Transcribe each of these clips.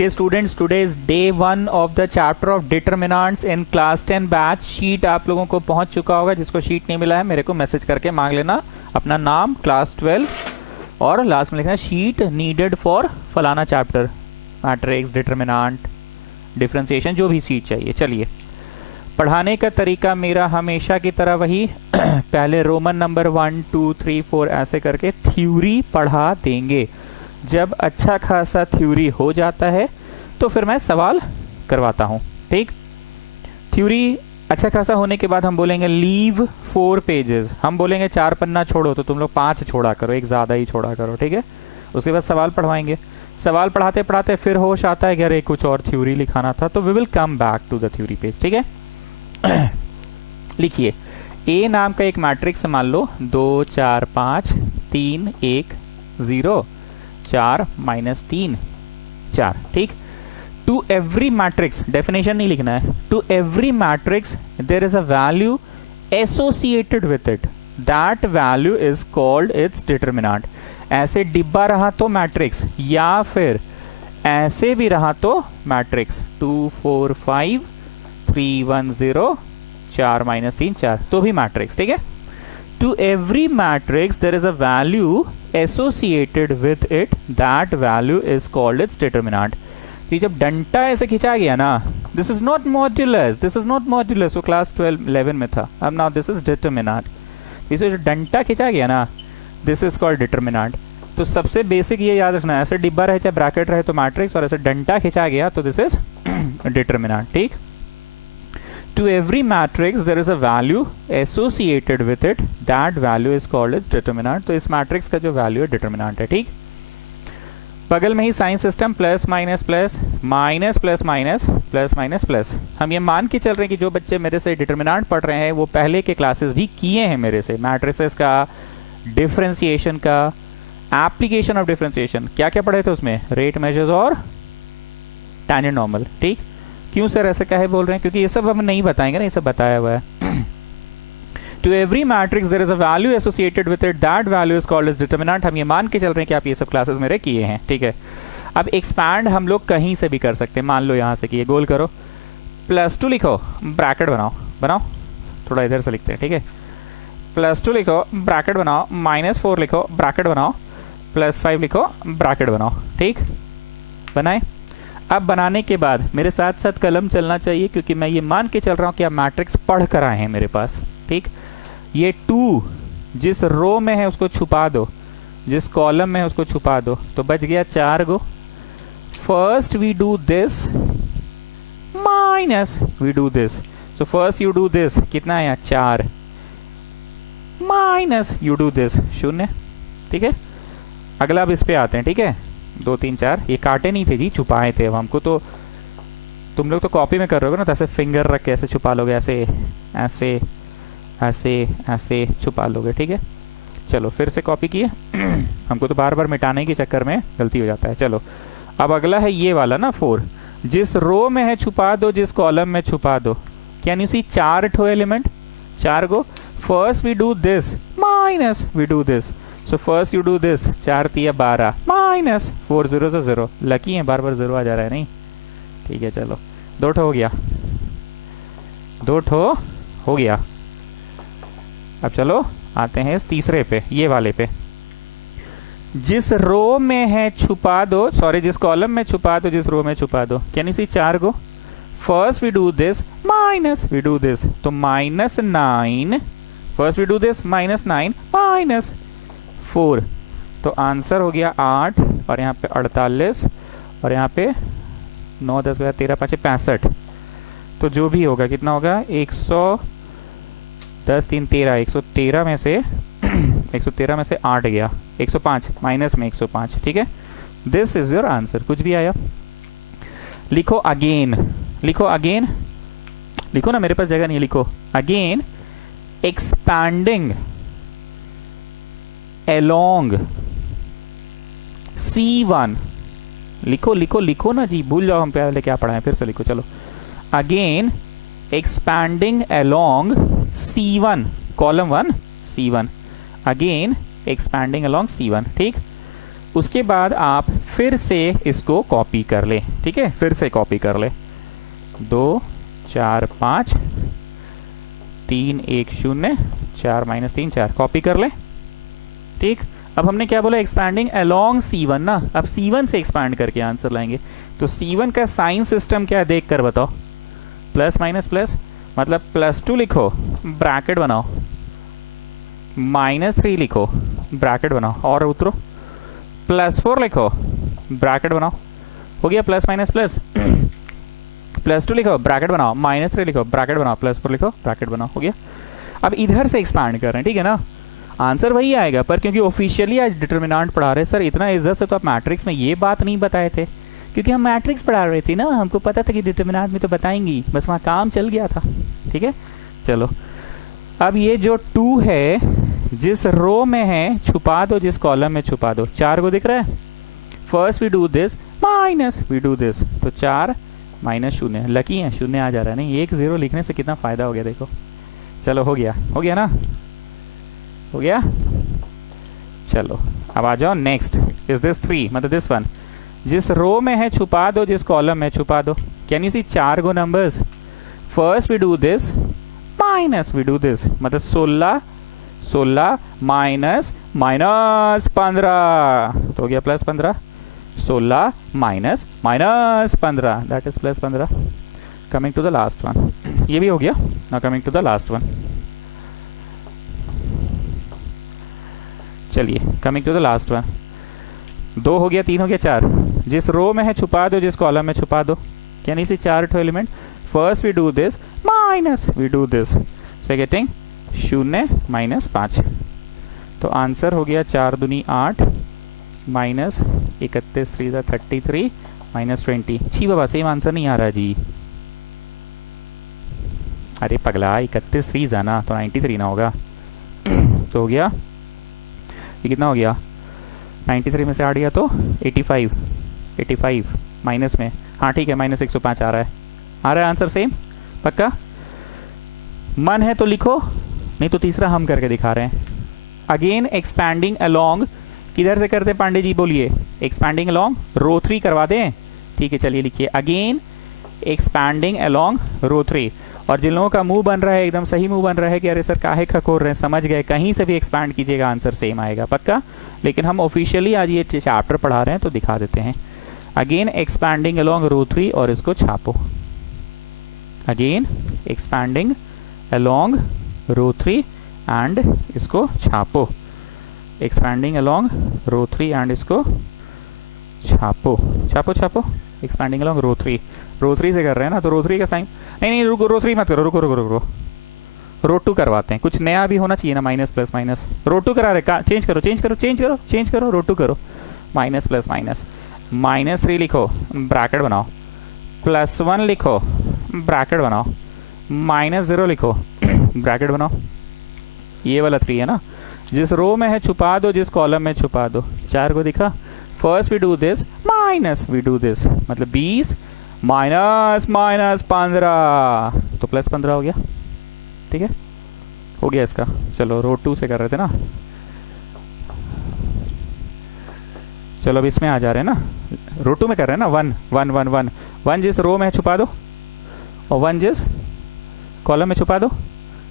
Okay students, today is day 1 of the chapter of determinants in class 10 batch. Sheet आप लोगों को पहुंच चुका होगा। जिसको शीट नहीं मिला है मेरे को मैसेज करके मांग लेना, अपना नाम, क्लास 12 और लास्ट में लिखना शीट नीडेड फॉर फलाना चैप्टर, मैट्रिक्स, डिटरमिनेंट, डिफरेंशिएशन, जो भी शीट चाहिए। चलिए, पढ़ाने का तरीका मेरा हमेशा की तरह वही पहले रोमन नंबर 1 2 3 4 ऐसे करके थ्योरी पढ़ा देंगे। जब अच्छा खासा थ्योरी हो जाता है तो फिर मैं सवाल करवाता हूं। ठीक, थ्योरी अच्छा खासा होने के बाद हम बोलेंगे लीव 4 पेजेस। हम बोलेंगे 4 पन्ना छोड़ो तो तुम लोग 5 छोड़ा करो, एक ज्यादा ही छोड़ा करो। ठीक है, उसके बाद सवाल पढ़वाएंगे। सवाल पढ़ाते पढ़ाते फिर होश आता है कि अरे कुछ और थ्योरी लिखाना था, तो we will come back to the theory page. ठीक है, लिखिए ए नाम का एक मैट्रिक्स मान लो 2 4 5 3 1 0 4 -3 4। ठीक, टू एवरी मैट्रिक्स, डेफिनेशन नहीं लिखना है, to every matrix there is a value associated with it, that value is called its determinant. ऐसे डिब्बा रहा तो मैट्रिक्स, या फिर ऐसे भी रहा तो मैट्रिक्स 2 4 5 3 1 0 4 -3 4, तो भी मैट्रिक्स। ठीक है, to every matrix there is a value associated with it, that value is called its determinant। तो जब डंटा ऐसे खिंचा गया ना, this is not modulus, this is not modulus, वो क्लास 12 11 में था। अब now this is determinant। इसे जो डंटा खिंचा गया ना, this is called determinant। तो सबसे बेसिक ये याद रखना है, ऐसे डिब्बा रहे चाहे ब्रैकेट रहे तो मैट्रिक्स, और ऐसे डंटा खिंचा गया तो दिस इज डिटरमिनेंट। ठीक, to every matrix there is a value associated with it, that value is called its determinant। तो इस मैट्रिक्स का जो वैल्यू है डिटरमिनेंट है। ठीक, बगल में ही sign system plus minus plus minus plus minus plus minus plus. हम ये मान के चल रहे हैं कि जो बच्चे मेरे से डिटरमिनेंट पढ़ रहे हैं वो पहले के क्लासेस भी किए हैं मेरे से, मैट्रिसेस का, डिफरेंशिएशन का, एप्लीकेशन ऑफ डिफरेंशिएशन। क्या क्या पढ़े थे उसमें? रेट मेजर्स और टैंजेंट नॉर्मल। ठीक, क्यों सर ऐसे कहे बोल रहे हैं? क्योंकि ये सब हम नहीं बताएंगे ना, ये सब बताया हुआ है। To every matrix there is a value associated with it, that value is called as determinant. हम ये मान के चल रहे हैं कि आप ये सब क्लासेस मेरे किए हैं। ठीक है, अब एक्सपैंड हम लोग कहीं से भी कर सकते हैं। मान लो यहां से किए, गोल करो, +2 लिखो, ब्रैकेट बनाओ, बनाओ थोड़ा इधर से लिखते हैं। ठीक है, +2 लिखो, ब्रैकेट बनाओ, -4 लिखो, ब्रैकेट बनाओ, +5 लिखो, ब्रैकेट बनाओ। ठीक, बनाए। अब बनाने के बाद मेरे साथ साथ कलम चलना चाहिए, क्योंकि मैं ये मान के चल रहा हूं कि आप मैट्रिक्स पढ़ कर आए हैं मेरे पास। ठीक, ये 2 जिस रो में है उसको छुपा दो, जिस कॉलम में है उसको छुपा दो, तो बच गया 4 गो। First we do this minus we do this, so first you do this, कितना है यहाँ 4, माइनस यू डू दिस 0। ठीक है, अगला अब इस पे आते हैं। ठीक है, 2 3 4, ये काटे नहीं थे जी, छुपाए थे। अब हमको तो, तुम लोग तो कॉपी में कर रहे हो ना, तो ऐसे फिंगर रख के ऐसे छुपा लोगे, ऐसे ऐसे ऐसे ऐसे छुपा लोगे। ठीक है, चलो फिर से कॉपी किए। हमको तो बार बार मिटाने के चक्कर में गलती हो जाता है। चलो, अब अगला है ये वाला ना 4, जिस रो में है छुपा दो, जिस कॉलम में छुपा दो। कैन यू सी 4 ठो element, 4 go. First we do this minus we do this, so first you do this, 4 3 12 minus 4 0 से 0। लकी है, बार बार 0 आ जा रहा है नहीं। ठीक है, चलो 2 ठो हो गया, 2 ठो हो गया। अब चलो आते हैं इस तीसरे पे, ये वाले पे। जिस रो में है छुपा दो, सॉरी जिस कॉलम में छुपा दो, जिस रो में छुपा दो। Can you see 4 go. First we do this minus we do this, तो -9, फर्स्ट वी डू दिस -9 -4, तो आंसर हो गया 8, और यहाँ पे 48, और यहाँ पे 9 10 13 5 65। तो जो भी होगा कितना होगा, 110 3 13, 113 में से 113 में से 8 गया, 105 माइनस में 105। ठीक है, दिस इज योर आंसर। कुछ भी आया, लिखो अगेन, लिखो अगेन, लिखो ना, मेरे पास जगह नहीं है, लिखो अगेन एक्सपैंडिंग along C1। लिखो लिखो लिखो ना जी, भूल जाओ हम पहले क्या पढ़ा है, फिर से लिखो। चलो, again expanding along C1, column 1 C1, again expanding along C1। ठीक, उसके बाद आप फिर से इसको कॉपी कर ले, ठीक है, फिर से कॉपी कर ले। 2 4 5 3 1 0 4 माइनस 3 4 कॉपी कर ले, ठीक। अब हमने क्या बोला, एक्सपैंडिंग अलोंग C1 ना, अब C1 से एक्सपैंड करके आंसर लाएंगे। तो C1 का साइन सिस्टम क्या है देख कर बताओ, प्लस माइनस प्लस, मतलब +2 लिखो ब्रैकेट बनाओ, -3 लिखो ब्रैकेट बनाओ और उतरो, +4 लिखो ब्रैकेट बनाओ, हो गया प्लस माइनस प्लस। +2 लिखो ब्रैकेट बनाओ, -3 लिखो ब्रैकेट बनाओ, +4 लिखो ब्रैकेट बनाओ, हो गया। अब इधर से एक्सपैंड कर रहे हैं, ठीक है ना, आंसर वही आएगा, पर क्योंकि ऑफिशियली आज डिटरमिनेंट पढ़ा रहे सर, इतना इज्जत से तो आप मैट्रिक्स में ये बात नहीं बताए थे, क्योंकि हम मैट्रिक्स पढ़ा रहे थे ना, हमको पता था कि डिटरमिनेंट में तो बताएंगी, बस वहाँ काम चल गया था, ठीक है। चलो अब ये जो 2 है जिस रो में है छुपा दो, जिस कॉलम में छुपा दो। 4 को दिख रहा है, first we do this minus we do this, तो 4 माइनस 0, लकी है 0 आ जा रहा है, नहीं 1 0 लिखने से कितना फायदा हो गया देखो। चलो हो गया ना, हो गया। चलो अब आ जाओ नेक्स्ट, इज दिस 3, मतलब दिस वन, जिस रो में है छुपा दो, जिस कॉलम में छुपा दो। Can you see 4 go numbers, first we do this minus we do this, मतलब 16 माइनस 15, तो हो गया +15, 16 minus 15, that is +15। Coming to the last one, ये भी हो गया। Now coming to the last one, चलिए coming to the last one, 2 हो गया, 3 हो गया, 4, जिस रो में है छुपा दो, जिस कॉलम में छुपा दो। Can you see 4 element, first we do this minus we do this, so getting 0 minus 5, तो आंसर हो गया 4 दूनी 8 माइनस 31 3 33 माइनस 20। छी बाबा सेम आंसर नहीं आ रहा जी, अरे पगला 31 3 जाना तो 93 ना होगा, तो हो गया ये कितना हो गया, 93 में से 8 गया तो 85 माइनस में, हाँ ठीक है, -105 आ रहा है आंसर सेम, पक्का। मन है तो लिखो, नहीं तो तीसरा हम करके दिखा रहे हैं। अगेन एक्सपैंडिंग अलोंग, किधर से करते पांडे जी बोलिए, एक्सपैंडिंग अलोंग रो 3 करवा दें, ठीक है चलिए लिखिए, अगेन एक्सपैंडिंग अलोंग रो 3। और जिन लोगों का मुंह बन रहा है, एकदम सही मुंह बन रहा है कि अरे सर काहे खकोर रहे हैं, समझ गए, कहीं से भी एक्सपैंड कीजिएगा आंसर सेम आएगा पक्का। लेकिन हम ऑफिशियली आज ये चैप्टर पढ़ा रहे हैं तो दिखा देते हैं। अगेन एक्सपैंडिंग अलोंग रो 3 और इसको छापो, again expanding along row 3 and इसको छापो, एक्सपैंडिंग अलोंग रो 3 एंड इसको छापो, एक्सपैंडिंग अलोंग रो 3 से कर रहे हैं ना, तो रो 3 का साइन, नहीं रुको, रो 3 मत करो, रुको रो 2 करवाते हैं, कुछ नया भी होना चाहिए ना, माइनस प्लस माइनस, रो 2 करा रहे, चेंज करो, रो 2 करो, माइनस प्लस माइनस, -3 लिखो ब्रैकेट बनाओ, +1 लिखो ब्रैकेट बनाओ, -0 लिखो ब्रैकेट बनाओ, ये वाला 3 है ना, जिस रो में है छुपा दो, जिस कॉलम में छुपा दो। 4 को दिखा, first we do this minus we do this, मतलब 20 माइनस 15, तो +15 हो गया, ठीक है, हो गया इसका। चलो रो 2 से कर रहे थे ना, चलो अब इसमें आ जा रहे हैं ना, रो 2 में कर रहे हैं ना, 1 जिस रो में है छुपा दो और 1 जिस कॉलम में छुपा दो।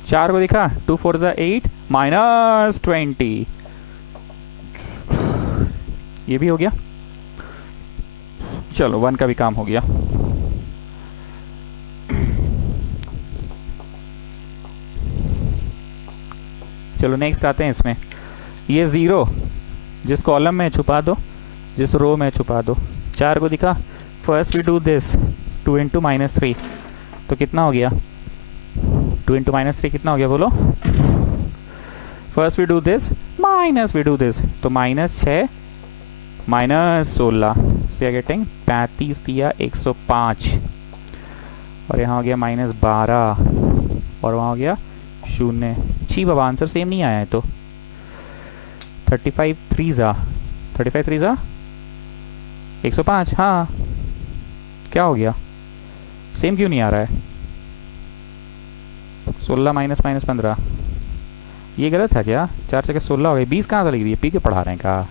4 को दिखा, 2 4 8 -20, ये भी हो गया। चलो 1 का भी काम हो गया। चलो नेक्स्ट आते हैं इसमें, ये 0 जिस कॉलम में छुपा दो, जिस रो में छुपा दो। 4 को दिखा, फर्स्ट वी डू दिस 2 × -3, तो कितना हो गया, 2 × -3 कितना हो गया बोलो, first we do this minus we do this, तो -6 -16, so you're getting 35 दिया 105, और यहाँ हो गया -12, और वहाँ हो गया 0। छी बाबा आंसर सेम नहीं आया है, तो 35 3 जा 105, हाँ क्या हो गया, सेम क्यों नहीं आ रहा है, 16 माइनस 15, ये गलत था क्या, 4 जगह 16 हो गई, 20 कहाँ से लिख दिए, पी के पढ़ा रहे हैं का।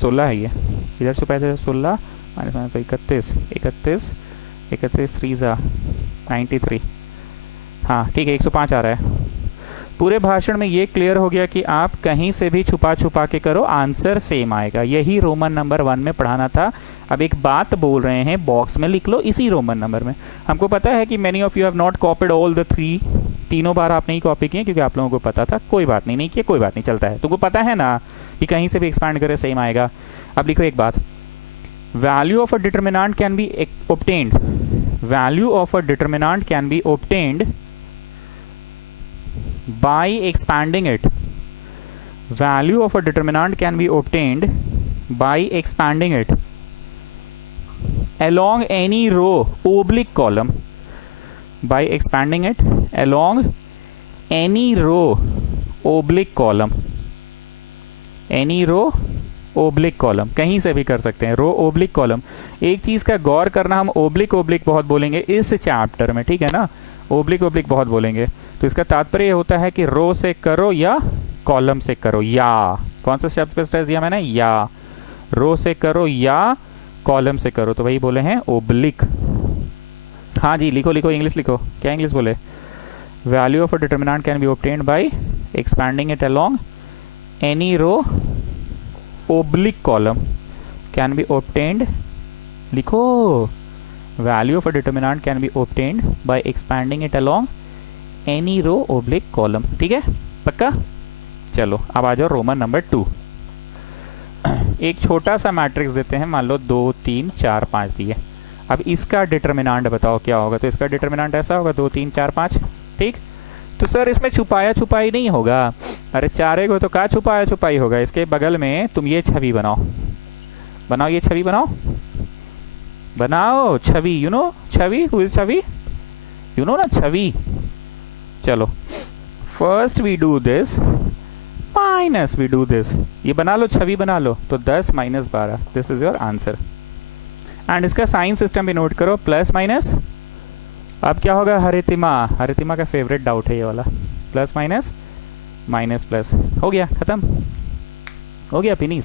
16 है ये, इधर छुपाए थे 16 माइनस माइनस 31, 31 31 3 93। हाँ ठीक है, 105 आ रहा है। पूरे भाषण में ये क्लियर हो गया कि आप कहीं से भी छुपा छुपा के करो, आंसर सेम आएगा। यही रोमन नंबर 1 में पढ़ाना था। अब एक बात बोल रहे हैं, बॉक्स में लिख लो इसी रोमन नंबर में। हमको पता है कि many of you have not copied all the 3, तीनों बार आपने ही कॉपी किए क्योंकि आप लोगों को पता था। कोई बात नहीं, नहीं किया कोई बात नहीं, चलता है। तुमको पता है ना कि कहीं से भी एक्सपैंड करे सेम आएगा। अब लिखो एक बात, value of a determinant can be obtained, value of a determinant can be obtained by expanding it, value of a determinant can be obtained by expanding it along any row oblique column, by expanding it along any row oblique column, any row oblique column, कहीं से भी कर सकते हैं, रो oblique column. एक चीज का गौर करना, हम ओब्लिक ओब्लिक बहुत बोलेंगे इस चैप्टर में, ठीक है ना, ओब्लिक ओब्लिक बहुत बोलेंगे। तो इसका तात्पर्य होता है कि रो से करो या कॉलम से करो, या कौन सा शब्द पे स्ट्रेस दिया मैंने, या रो से करो या कॉलम से करो, तो वही बोले हैं ओब्लिक। हाँ जी लिखो लिखो, इंग्लिश लिखो, क्या इंग्लिश बोले, value of a determinant can be obtained by expanding it along any row oblique column can be obtained, लिखो value of a determinant can be obtained by expanding it along any row oblique column. ठीक है पक्का। चलो अब आ जाओ Roman number 2। एक छोटा सा मैट्रिक्स देते हैं, मान लो 2 3 4 5 दिए। अब इसका डिटर्मिनेंट बताओ क्या होगा। तो इसका डिटर्मिनेंट ऐसा होगा 2 3 4 5। ठीक, तो सर इसमें छुपाया छुपाई नहीं होगा। अरे चारे को तो क्या छुपाया छुपाई होगा। इसके बगल में तुम ये छवि बनाओ, बनाओ ये छवि बनाओ, बनाओ छवि, यू नो छवि, हु इज छवि, यू नो ना छवि। चलो first we do this minus we do this, ये बना लो छवि बना लो। तो 10 minus 12, this is your answer. And इसका साइन सिस्टम भी नोट करो, प्लस माइनस। अब क्या होगा, हरितिमा, हरितिमा का फेवरेट डाउट है ये वाला, प्लस माइनस माइनस प्लस, हो गया खत्म, हो गया फिनिश,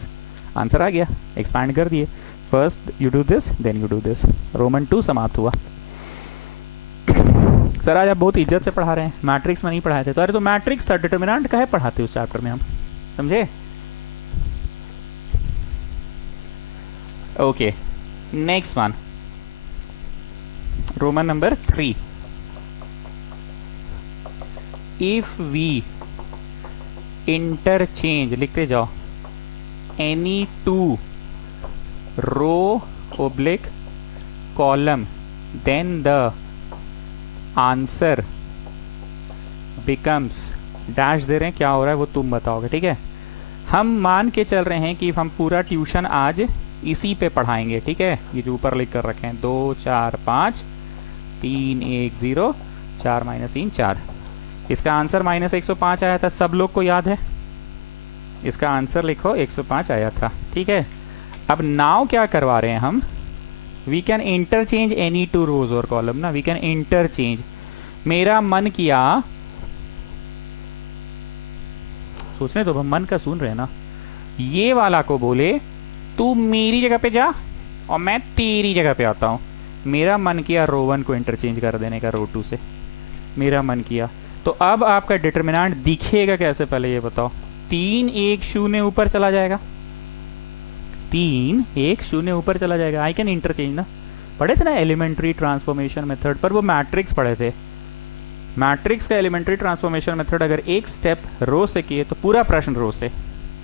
आंसर आ गया, एक्सपैंड कर दिए। First you do this then you do this, Roman 2 समाप्त हुआ। सर आज आप बहुत इज्जत से पढ़ा रहे हैं, मैट्रिक्स में नहीं पढ़ाए थे। तो अरे तो मैट्रिक्स था, डिटर्मिनेंट का है पढ़ाते उस चैप्टर में हम, समझे। Okay next one, roman number 3। If we interchange, लिखते जाओ, any 2 row oblique column then the answer becomes dash. दे रहे हैं, क्या हो रहा है वो तुम बताओगे। ठीक है, हम मान के चल रहे हैं कि हम पूरा ट्यूशन आज इसी पे पढ़ाएंगे। ठीक है, ये जो ऊपर लिख कर रखे हैं 2 4 5 3 1 0 4 माइनस 3 4। इसका आंसर माइनस 105 आया था, सब लोग को याद है। इसका आंसर लिखो 105 आया था। ठीक है, अब नाउ क्या करवा रहे हैं हम, we can interchange any 2 rows और कॉलम ना, वी कैन इंटरचेंज। मेरा मन किया, सोचने तो हम मन का सुन रहे हैं ना, ये वाला को बोले तू मेरी जगह पे जा और मैं तेरी जगह पे आता हूं। मेरा मन किया रो 1 को इंटरचेंज कर देने का रो 2 से, मेरा मन किया। तो अब आपका डिटर्मिनेंट दिखेगा कैसे, पहले ये बताओ। 3 1 0 ऊपर चला जाएगा, 3 1 0 ऊपर चला जाएगा। आई कैन इंटरचेंज ना, पढ़े थे ना एलिमेंट्री ट्रांसफॉर्मेशन मेथड पर, वो मैट्रिक्स पढ़े थे। मैट्रिक्स का एलिमेंट्री ट्रांसफॉर्मेशन मेथड अगर एक स्टेप रो से किए तो पूरा प्रश्न रो से,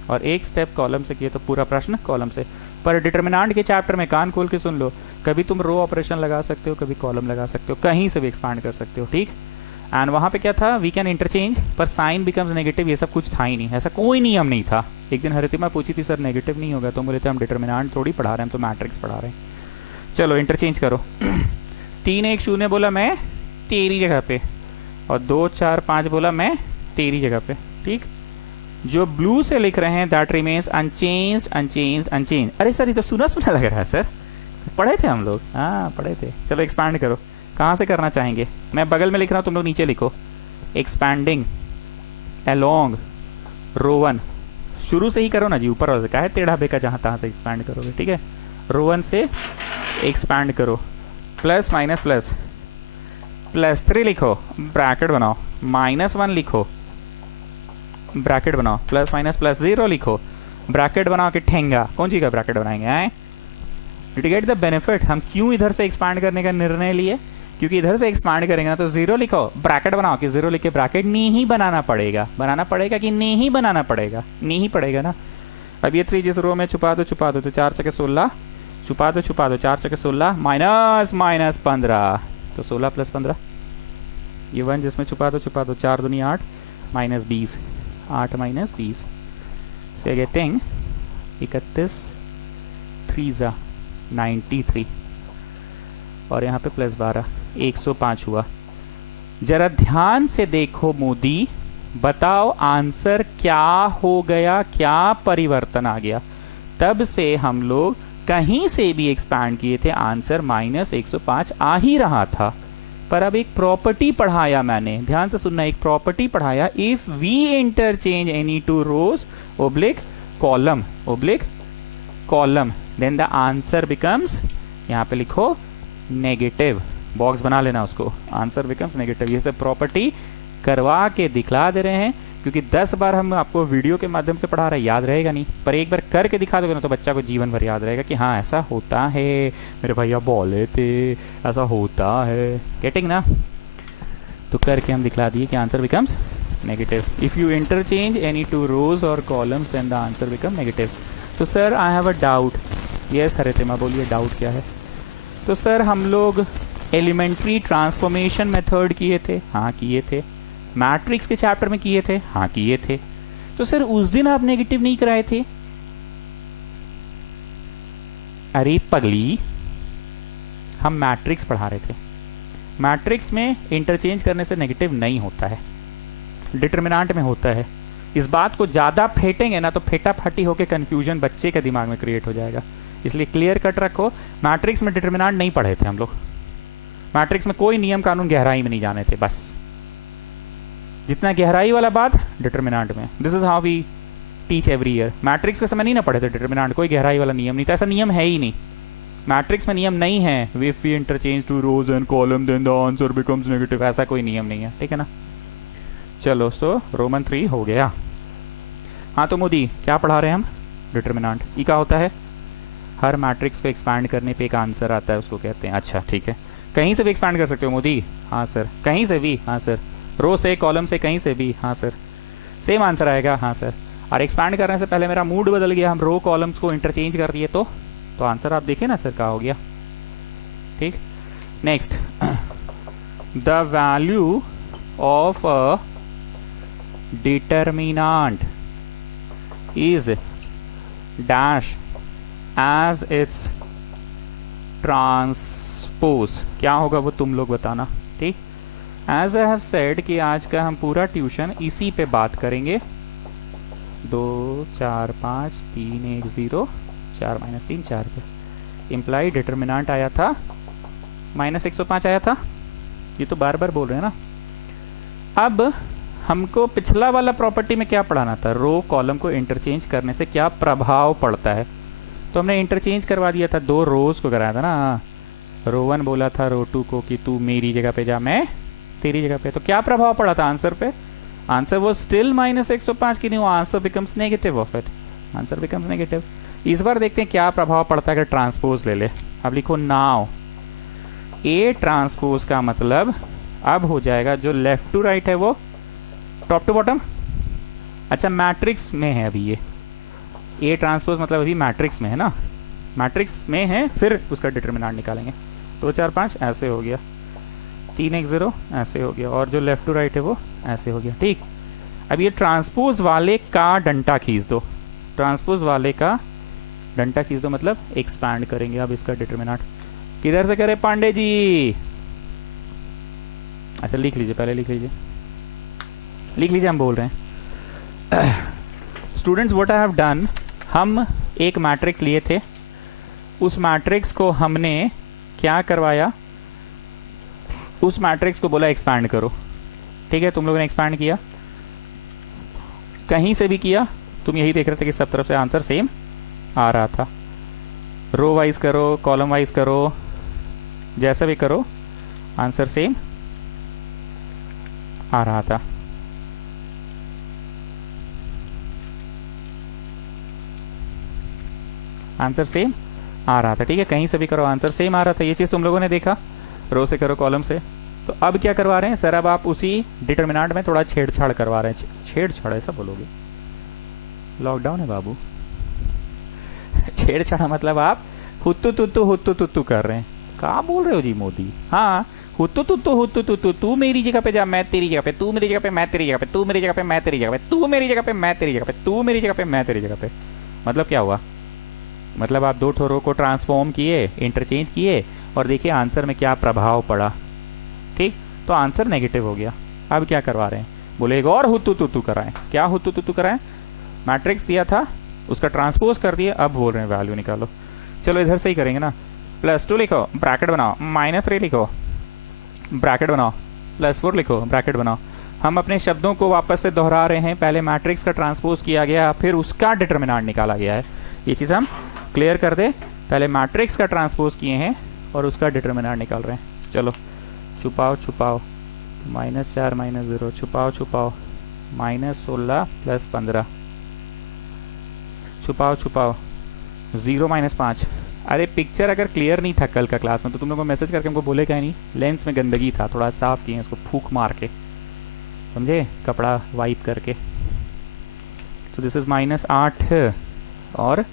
और एक स्टेप कॉलम से किए तो पूरा प्रश्न कॉलम से। पर डिटर्मिनेंट के चैप्टर में कान खोल के सुन लो, कभी तुम रो ऑपरेशन लगा सकते हो, कभी कॉलम लगा सकते हो, कहीं से भी एक्सपांड कर सकते हो। ठीक, एंड वहां पे क्या था, वी कैन इंटरचेंज, पर साइन बिकम्स नेगेटिव, ये सब कुछ था ही नहीं, ऐसा कोई नियम नहीं था। एक दिन हरितिमा पूछी थी सर नेगेटिव नहीं होगा, तो बोले थे हम डिटर्मिनेंट थोड़ी पढ़ा रहे हैं, हम तो मैट्रिक्स पढ़ा रहे हैं। चलो इंटरचेंज करो। 3 1 0 बोला मैं तेरी जगह पे, और 2 4 5 बोला मैं तेरी जगह पे। ठीक, जो ब्लू से लिख रहे हैं that remains unchanged unchanged unchange. अरे सर ये तो सुना सुना लग रहा है सर, पढ़े थे हम लोग, हाँ पढ़े थे। चलो एक्सपैंड करो, कहाँ से करना चाहेंगे, मैं बगल में लिख रहा हूँ, तुम लोग नीचे लिखो। एक्सपैंडिंग अलोंग रो 1 शुरू से ही करो ना जी, ऊपर वाले से क्या है टेढ़ा बेका, जहां तहां से एक्सपैंड करोगे, ठीक है। रो 1 से एक्सपैंड करो, प्लस माइनस प्लस, प्लस 3 लिखो, ब्रैकेट बनाओ, -1 लिखो, ब्रैकेट बनाओ, प्लस माइनस प्लस 0 लिखो, ब्रैकेट बनाओ कि ठेंगा, कौन सी का ब्रैकेट बनाएंगे आए। टू गेट द बेनिफिट, हम क्यों इधर से एक्सपैंड करने का निर्णय लिए, क्योंकि इधर से एक्सपैंड करेंगे ना तो 0 लिखो, ब्रैकेट बनाओ कि 0 लिख के ब्रैकेट नहीं बनाना पड़ेगा, बनाना पड़ेगा कि नहीं बनाना पड़ेगा, नहीं पड़ेगा ना। अब ये 3 जिस रो में छुपा दो तो 4 चके 16, छुपा दो 4 चके 16, माइनस माइनस 15, तो 16 प्लस 15, ये 1 जिसमें छुपा दो 4 दूनी 8, माइनस 20, 8 माइनस 20, सो गेटिंग 31, 3 93, और यहाँ पे प्लस 12, 105 हुआ। जरा ध्यान से देखो मोदी, बताओ आंसर क्या हो गया, क्या परिवर्तन आ गया। तब से हम लोग कहीं से भी एक्सपैंड किए थे, आंसर -105 आ ही रहा था। पर अब एक प्रॉपर्टी पढ़ाया मैंने, ध्यान से सुनना, एक प्रॉपर्टी पढ़ाया, if we interchange any two rows oblique column then the answer becomes, यहां पे लिखो नेगेटिव, बॉक्स बना लेना उसको, आंसर बिकम्स नेगेटिव। ये सब प्रॉपर्टी करवा के दिखला दे रहे हैं, क्योंकि 10 बार हम आपको वीडियो के माध्यम से पढ़ा रहे हैं, याद रहेगा नहीं, पर एक बार करके दिखा दोगे ना तो बच्चा को जीवन भर याद रहेगा कि हाँ ऐसा होता है, मेरे भैया बोले थे ऐसा होता है, गेटिंग ना। तो करके हम दिखला दिए कि answer becomes negative, if you interchange any two rows और columns then the answer become negative. तो sir I have a doubt, yes Haritima बोलिए डाउट क्या है। तो सर हम लोग एलिमेंट्री ट्रांसफॉर्मेशन मेथड किए थे, हाँ किए थे, मैट्रिक्स के चैप्टर में किए थे, हाँ किए थे। तो सर उस दिन आप नेगेटिव नहीं कराए थे। अरे पगली, हम मैट्रिक्स पढ़ा रहे थे, मैट्रिक्स में इंटरचेंज करने से नेगेटिव नहीं होता है, डिटरमिनेंट में होता है। इस बात को ज्यादा फेंटेंगे ना तो फेटाफाटी होकर कंफ्यूजन बच्चे के दिमाग में क्रिएट हो जाएगा, इसलिए क्लियर कट रखो। मैट्रिक्स में डिटरमिनेंट नहीं पढ़े थे हम लोग, मैट्रिक्स में कोई नियम कानून गहराई में नहीं जाने थे, बस जितना गहराई वाला बात डिटरमिनेंट में। This is how we teach every year. Matrix के समय नहीं ना पढ़े थे डिटरमिनेंट, कोई गहराई वाला नियम नहीं था, ऐसा नियम है ही नहीं, मैट्रिक्स में नियम नहीं है if we interchange two rows and column then the answer becomes negative, ऐसा कोई नियम नहीं है, ठीक है ना। चलो सो रोमन 3 हो गया। हाँ तो मोदी क्या पढ़ा रहे हैं हम, डिटरमिनेंट। ई क्या होता है, हर मैट्रिक्स को एक्सपैंड करने पे एक आंसर आता है, उसको कहते हैं। अच्छा ठीक है, कहीं से भी एक्सपैंड कर सकते हो मोदी, हाँ सर, कहीं से भी, हाँ सर, रो से कॉलम से कहीं से भी, हाँ सर, सेम आंसर आएगा, हाँ सर। और एक्सपैंड करने से पहले मेरा मूड बदल गया, हम रो कॉलम्स को इंटरचेंज कर दिए तो आंसर आप देखिए ना सर क्या हो गया, ठीक। Next, the value of a determinant is dash as its transpose, क्या होगा वो तुम लोग बताना, ठीक। एज आई हैव सेड कि आज का हम पूरा ट्यूशन इसी पे बात करेंगे, 2 4 5 3 1 0 4 -3 4 पे इम्प्लाई डिटरमिनेंट आया था -105 आया था, ये तो बार बार बोल रहे हैं ना। अब हमको पिछला वाला प्रॉपर्टी में क्या पढ़ाना था, रो कॉलम को इंटरचेंज करने से क्या प्रभाव पड़ता है, तो हमने इंटरचेंज करवा दिया था, 2 रोज को कराया था ना, रो 1 बोला था रो 2 को कि तू मेरी जगह पे जा, मैं तेरी जगह पे, तो क्या प्रभाव पड़ा था आंसर पे, आंसर वो स्टिल -105 की नहीं, वो answer becomes negative of it, answer becomes negative. इस बार देखते हैं क्या प्रभाव पड़ता है अगर ट्रांसपोज ले ले। अब लिखो नाउ ए ट्रांसपोज का मतलब अब हो जाएगा जो लेफ्ट टू राइट है वो टॉप टू बॉटम। अच्छा मैट्रिक्स में है अभी, ये ए ट्रांसपोज मतलब अभी मैट्रिक्स में है ना, मैट्रिक्स में है, फिर उसका डिटरमिनेंट निकालेंगे। 2 4 5 ऐसे हो गया, 3 1 0 ऐसे हो गया, और जो लेफ्ट टू राइट है वो ऐसे हो गया, ठीक। अब ये ट्रांसपोज वाले का डंटा खींच दो, ट्रांसपोज वाले का डंटा खींच दो मतलब एक्सपैंड करेंगे अब इसका डिटरमिनेंट। किधर से करे पांडे जी, अच्छा लिख लीजिए, पहले लिख लीजिए, हम बोल रहे हैं students what I have done, हम एक मैट्रिक्स लिए थे, उस मैट्रिक्स को हमने क्या करवाया, उस मैट्रिक्स को बोला एक्सपैंड करो, ठीक है। तुम लोगों ने एक्सपैंड किया, कहीं से भी किया, तुम यही देख रहे थे कि सब तरफ से आंसर सेम आ रहा था। रो वाइज करो, कॉलम वाइज करो, जैसा भी करो आंसर सेम आ रहा था। आंसर सेम आ रहा था, ठीक है, कहीं से भी करो आंसर सेम आ रहा था। ये चीज तुम लोगों ने देखा, रो से करो कॉलम से। तो अब क्या करवा रहे हैं सर, अब आप उसी डिटर्मिनेंट में थोड़ा छेड़छाड़ करवा रहे हैं। छेड़छाड़ ऐसा बोलोगे, लॉकडाउन है बाबू। छेड़छाड़ मतलब आप हुत्तु तुत्तु कर रहे हैं। कहाँ बोल रहे हो जी मोदी? हाँ, हुत्तु तुत्तु, तू मेरी जगह पे जा, मैं तेरी जगह पे, तू मेरी जगह पे, मैं तेरी जगह पे, तू मेरी जगह पे, मैं तेरी जगह पे, तू मेरी जगह पे, मैं तेरी जगह पे, तू मेरी जगह पे, मैं तेरी जगह पे। मतलब क्या हुआ? मतलब आप दो ठोरों को ट्रांसफॉर्म किए, इंटरचेंज किए, और देखिए आंसर में क्या प्रभाव पड़ा। ठीक, तो आंसर नेगेटिव हो गया। अब क्या करवा रहे हैं? बोले एक और हुत्तु तुत्तु कराएं। क्या हुत्तु तुत्तु कराएं? मैट्रिक्स दिया था, उसका ट्रांसपोज कर दिया, अब बोल रहे हैं वैल्यू निकालो। चलो इधर से ही करेंगे ना। +2 लिखो, ब्रैकेट बनाओ, -3 लिखो, ब्रैकेट बनाओ, +4 लिखो, ब्रैकेट बनाओ। हम अपने शब्दों को वापस से दोहरा रहे हैं। पहले मैट्रिक्स का ट्रांसपोज किया गया, फिर उसका डिटर्मिनेंट निकाला गया है। ये चीज़ हम क्लियर कर दे। पहले मैट्रिक्स का ट्रांसपोज किए हैं और उसका डिटर्मिनेंट निकाल रहे हैं। चलो छुपाओ छुपाओ, -4 -0, छुपाओ छुपाओ, -16 + 15, छुपाओ छुपाओ, 0 - 5। अरे पिक्चर अगर क्लियर नहीं था कल का क्लास में तो तुम लोगों को मैसेज करके हमको बोले क्या नहीं? लेंस में गंदगी था, थोड़ा साफ किए उसको फूक मार के, समझे, कपड़ा वाइप करके। तो दिस इज -8। और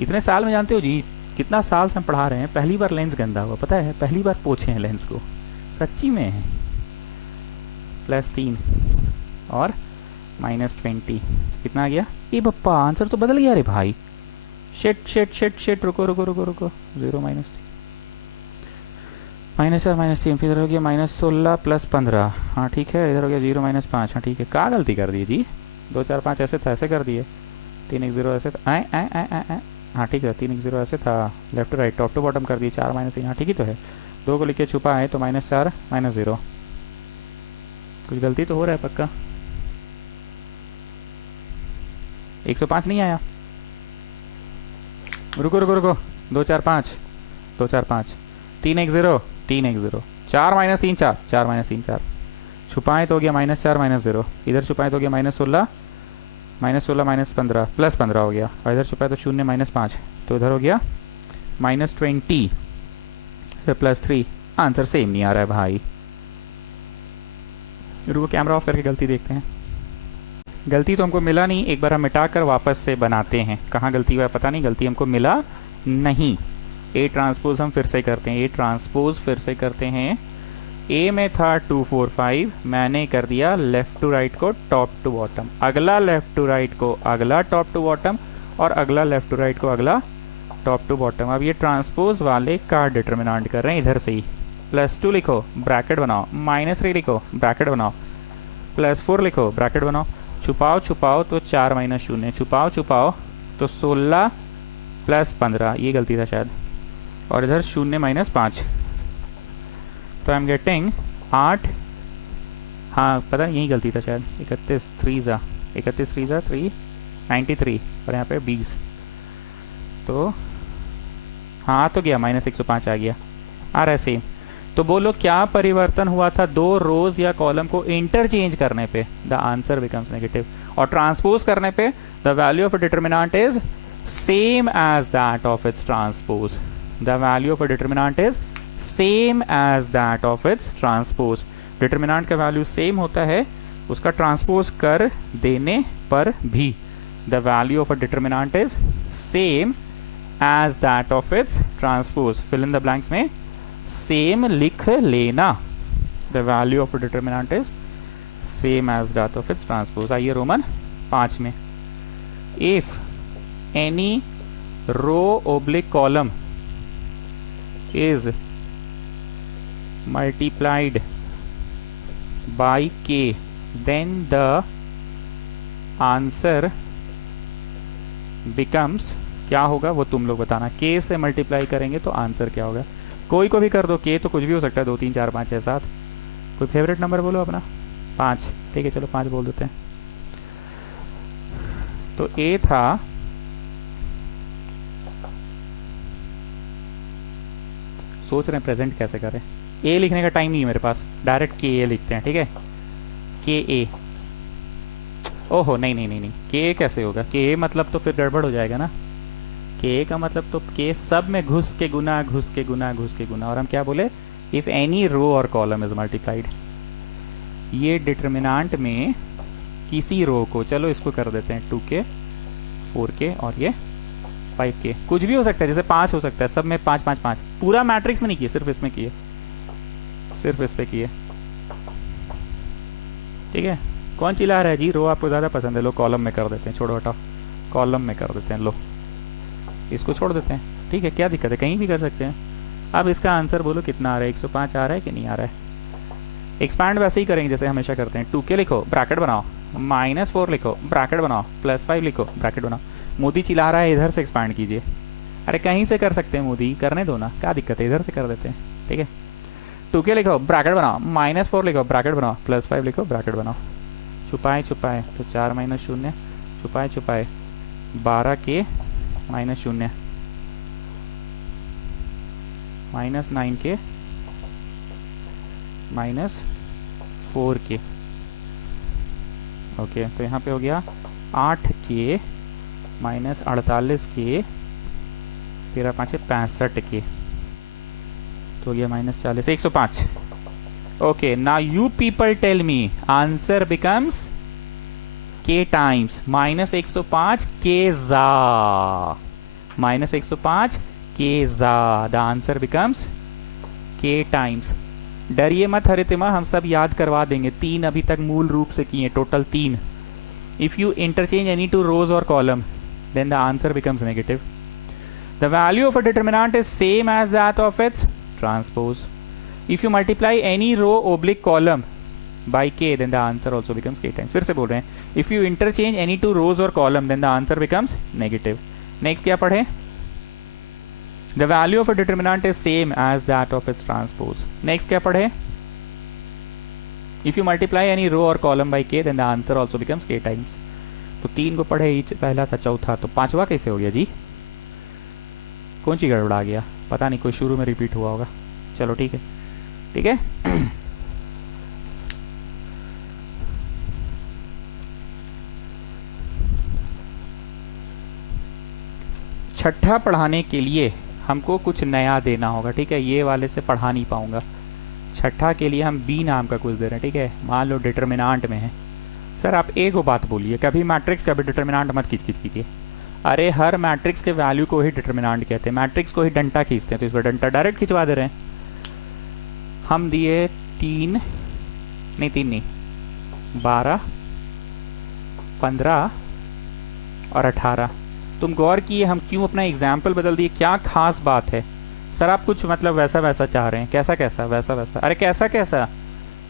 इतने साल में जानते हो जी कितना साल से हम पढ़ा रहे हैं, पहली बार लेंस गंदा हुआ, पता है? पहली बार पोछे हैं लेंस को, सच्ची में है। +3 और -20 कितना आ गया? ये बप्पा आंसर तो बदल गया रे भाई। शिट शिट शिट शिट, रुको रुको रुको रुको, 0 -3, -4 -3, फिर हो गया -16 + 15। हाँ ठीक है, इधर हो गया 0 - 5। हाँ ठीक है, क्या गलती कर दी जी? 2 4 5 ऐसे था, ऐसे कर दिए। 3 1 0 ऐसे था, हाँ ठीक है, 3 1 0 ऐसे था, left to right, top to bottom कर दिए। 4 -3, हाँ ठीक ही तो है। 2 को लिखे छुपा है तो -4 -0, कुछ गलती तो हो रहा है पक्का। 105 नहीं आया, रुको रुको रुको, 2 4 5, 2 4 5, 3 1 0, 3 1 0, 4 -3 4, 4 -3 4, छुपाएं तो हो गया -4 -0, इधर छुपाएं तो हो गया -16 -15 +15 हो गया, और इधर छुपाएं तो 0 -5, तो इधर हो गया -20 फिर +3। आंसर सेम नहीं आ रहा है भाई। रुको कैमरा ऑफ करके गलती देखते हैं। गलती तो हमको मिला नहीं, एक बार हम मिटाकर वापस से बनाते हैं। कहाँ गलती हुआ है पता नहीं, गलती हमको मिला नहीं। ए ट्रांसपोज हम फिर से करते हैं, ए ट्रांसपोज फिर से करते हैं। ए में था 2 4 5, मैंने कर दिया लेफ्ट टू राइट को टॉप टू बॉटम, अगला लेफ्ट टू राइट को अगला टॉप टू बॉटम, और अगला लेफ्ट टू राइट को अगला टॉप टू बॉटम। अब ये ट्रांसपोज वाले का डिटर्मिनेंट कर रहे हैं इधर से ही। +2 लिखो, ब्रैकेट बनाओ, -3 लिखो, ब्रैकेट बनाओ, +4 लिखो, ब्रैकेट बनाओ, छुपाओ छुपाओ तो 4 - 0, छुपाओ छुपाओ तो 16 + 15, ये गलती था शायद, और इधर 0 - 5, तो आई एम गेटिंग 8। हाँ पता यही गलती था शायद, 31 3 3 93, और यहाँ पे 20, तो हाँ तो गया -105 आ गया, आ रहा है सेम। तो बोलो क्या परिवर्तन हुआ था दो रोज या कॉलम को इंटरचेंज करने पे? The answer becomes negative. और ट्रांसपोज करने पे the value of a determinant is same as that of its transpose. The value of a determinant is same as that of its transpose. Determinant का value same होता है उसका transpose कर देने पर भी। द value of a determinant is same as that of its ट्रांसपोज। फिल इन द ब्लैंक्स में सेम लिख लेना। The value of determinant is same as that of its transpose. आइए रोमन 5 में, if any row oblique column is multiplied by k, then the answer becomes, क्या होगा वो तुम लोग बताना। k से मल्टीप्लाई करेंगे तो आंसर क्या होगा? कोई को भी कर दो, k तो कुछ भी हो सकता है, 2 3 4 5 6 7। कोई फेवरेट नंबर बोलो अपना। 5, ठीक है चलो 5 बोल देते हैं। तो ए था सोच रहे हैं प्रेजेंट कैसे करें। ए लिखने का टाइम नहीं है मेरे पास, डायरेक्ट के ए लिखते हैं, ठीक है। के ए, ओहो नहीं नहीं नहीं नहीं, के कैसे होगा, के मतलब तो फिर गड़बड़ हो जाएगा ना। के का मतलब तो के सब में घुस के गुना घुस के गुना घुस के गुना, और हम क्या बोले, इफ एनी रो और कॉलम इज मल्टीप्लाइड। ये डिटर्मिनेंट में किसी रो को, चलो इसको कर देते हैं 2k 4k और ये 5k, कुछ भी हो सकता है, जैसे 5 हो सकता है, सब में 5 5 5, पूरा मैट्रिक्स में नहीं किए, सिर्फ इसमें किए, सिर्फ इस पे किए, ठीक है। कौन चिल्ला रहा है जी, रो आपको ज़्यादा पसंद है, लो कॉलम में कर देते हैं, छोड़ो हटाओ, कॉलम में कर देते हैं, लो इसको छोड़ देते हैं, ठीक है, क्या दिक्कत है, कहीं भी कर सकते हैं। अब इसका आंसर बोलो कितना आ रहा है, 105 आ रहा है कि नहीं आ रहा है। एक्सपैंड वैसे ही करेंगे जैसे हमेशा करते हैं, 2k लिखो ब्रैकेट बनाओ, -4 लिखो ब्रैकेट बनाओ, +5 लिखो ब्रैकेट बनाओ। मोदी चिल्ला रहा है इधर से एक्सपैंड कीजिए, अरे कहीं से कर सकते हैं मोदी, करने दो ना, क्या दिक्कत है, इधर से कर देते हैं, ठीक है। 2k लिखो ब्रैकेट बनाओ, -4 लिखो ब्रैकेट बनाओ, +5 लिखो ब्रैकेट बनाओ, छुपाए छुपाए तो 4 - 0, छुपाए छुपाए 12k - 0, -9k -4k, ओके। तो यहाँ पे हो गया 8k -48k, 13 5 65k, तो हो गया -40, 105। Okay, now you people tell me answer becomes k times -105 k za, -105 k za, the answer becomes k times. डरिए मत हरितिमा, हम सब याद करवा देंगे, 3 अभी तक मूल रूप से किए, total 3। If you interchange any two rows और column then the answer becomes negative. The value of a determinant is same as that of its transpose. If you multiply any row oblique column by k then the answer also becomes k times. फिर से बोल रहे हैं, if you interchange any two rows और column then the answer becomes negative. Next क्या पढ़े, The value of a determinant is same as that of its transpose. Next क्या पढ़े, if you multiply any row or column by k then the answer also becomes k times. तो 3 को पढ़े, each पहला था, चौथा, तो 5वां कैसे हो गया जी, कौन सी गड़बड़ा गया, पता नहीं, कोई शुरू में रिपीट हुआ होगा। चलो ठीक है, ठीक है। छठा पढ़ाने के लिए हमको कुछ नया देना होगा, ठीक है, ये वाले से पढ़ा नहीं पाऊंगा। छठा के लिए हम बी नाम का कुछ दे रहे हैं, ठीक है। मान लो डिटर्मिनेंट में है, सर आप एक को बात बोलिए, कभी मैट्रिक्स कभी डिटर्मिनेंट मत खींच कीजिए। अरे हर मैट्रिक्स के वैल्यू को ही डिटर्मिनेंट कहते हैं, मैट्रिक्स को ही डंटा खींचते हैं, तो इस पर डंटा डायरेक्ट खिंचवा दे रहे हैं। हम दिए 3 नहीं 12 15 और 18। तुम गौर किए हम क्यों अपना एग्जाम्पल बदल दिए, क्या खास बात है सर, आप कुछ मतलब वैसा वैसा चाह रहे हैं, कैसा कैसा वैसा वैसा, अरे कैसा कैसा,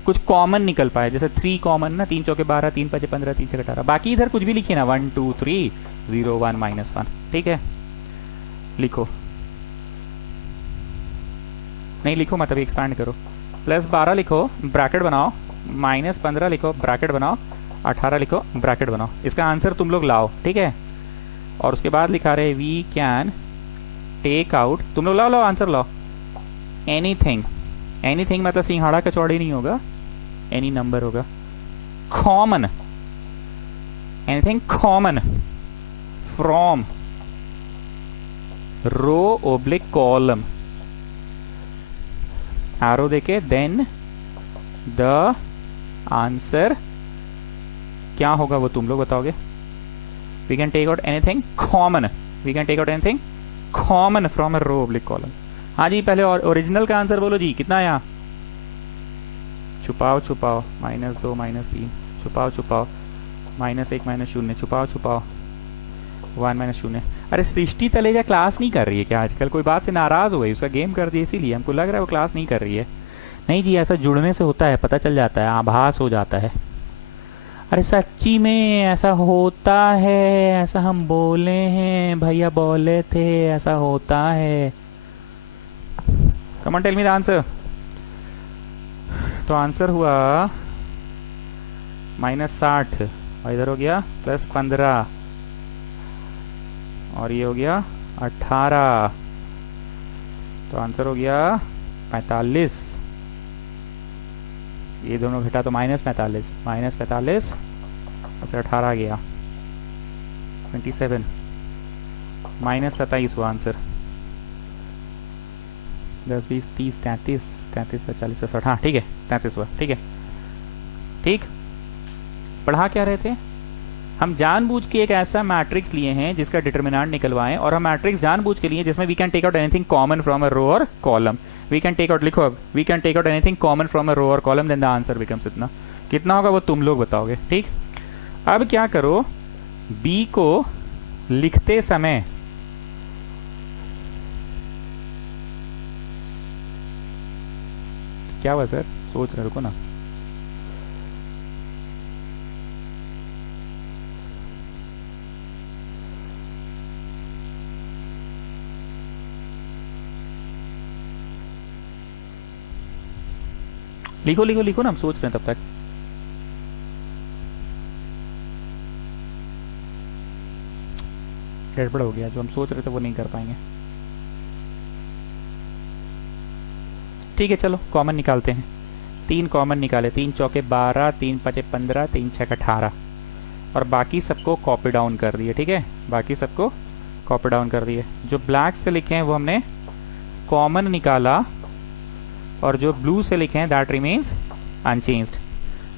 कुछ कॉमन निकल पाए, जैसे 3 कॉमन ना, 3 चौके 12, 3 5 15, 3 6 18, बाकी इधर कुछ भी लिखिए ना, 1 2 3 0 1 -1, ठीक है। लिखो, नहीं लिखो मत, अभी एक्सपैंड करो, +12 लिखो ब्रैकेट बनाओ, -15 लिखो ब्रैकेट बनाओ, 18 लिखो ब्रैकेट बनाओ, इसका आंसर तुम लोग लाओ, ठीक है। और उसके बाद लिखा रहे वी कैन टेक आउट, तुम लोग लाओ आंसर लाओ, एनीथिंग, एनीथिंग मतलब सिंघाड़ा कचौड़ी नहीं होगा, एनी नंबर होगा, common, anything common from row oblique column, arrow देके, देन द आंसर क्या होगा वो तुम लोग बताओगे। We can take out anything common. We can take out anything common from a row oblique column. हाँ जी, पहले ओरिजिनल का आंसर बोलो जी, कितना आया, छुपाओ छुपाओ, -2 -3, छुपाओ छुपाओ, -1 -0, छुपाओ छुपाओ, 1 -0। अरे सृष्टि तलेजा क्लास नहीं कर रही है क्या आजकल, कोई बात से नाराज हो गई, उसका गेम कर दिया, इसीलिए हमको लग रहा है वो क्लास नहीं कर रही है। नहीं जी, ऐसा जुड़ने से होता है, पता चल जाता है, आभास हो जाता है। अरे सच्ची में ऐसा होता है, ऐसा हम बोले हैं, भैया बोले थे ऐसा होता है। Come on tell me the answer. तो आंसर हुआ -60 और इधर हो गया +15 और ये हो गया 18, तो आंसर हो गया 45। ये दोनों घटा तो -45, -45 और 18 गया 27, -27 हुआ आंसर। 10 20 30 33 33 से 40 60, हाँ ठीक है 33 हुआ। ठीक है, ठीक। पढ़ा क्या रहे थे हम? जानबूझ के एक ऐसा मैट्रिक्स लिए हैं जिसका डिटरमिनेंट निकलवाएं, और हम मैट्रिक्स जानबूझ के लिए जिसमें we can take out anything common from a row और column. We can take out, लिखो अब, we can take out anything common from a row और column, then the answer becomes इतना। कितना होगा वो तुम लोग बताओगे। ठीक, अब क्या करो, बी को लिखते समय क्या हुआ सर, सोच रहे, रुको ना। लिखो लिखो लिखो ना, हम सोच रहे हैं तब तक। गड़बड़ हो गया, जो हम सोच रहे थे वो नहीं कर पाएंगे। ठीक है, चलो कॉमन निकालते हैं। 3 कॉमन निकाले, 3 चौके 12, 3 पचे 15, 3 छक 18, और बाकी सबको कॉपी डाउन कर दिए। ठीक है, बाकी सबको कॉपी डाउन कर दिए। जो ब्लैक से लिखे हैं वो हमने कॉमन निकाला, और जो ब्लू से लिखे हैं दैट रिमेन्स अनचेंज्ड।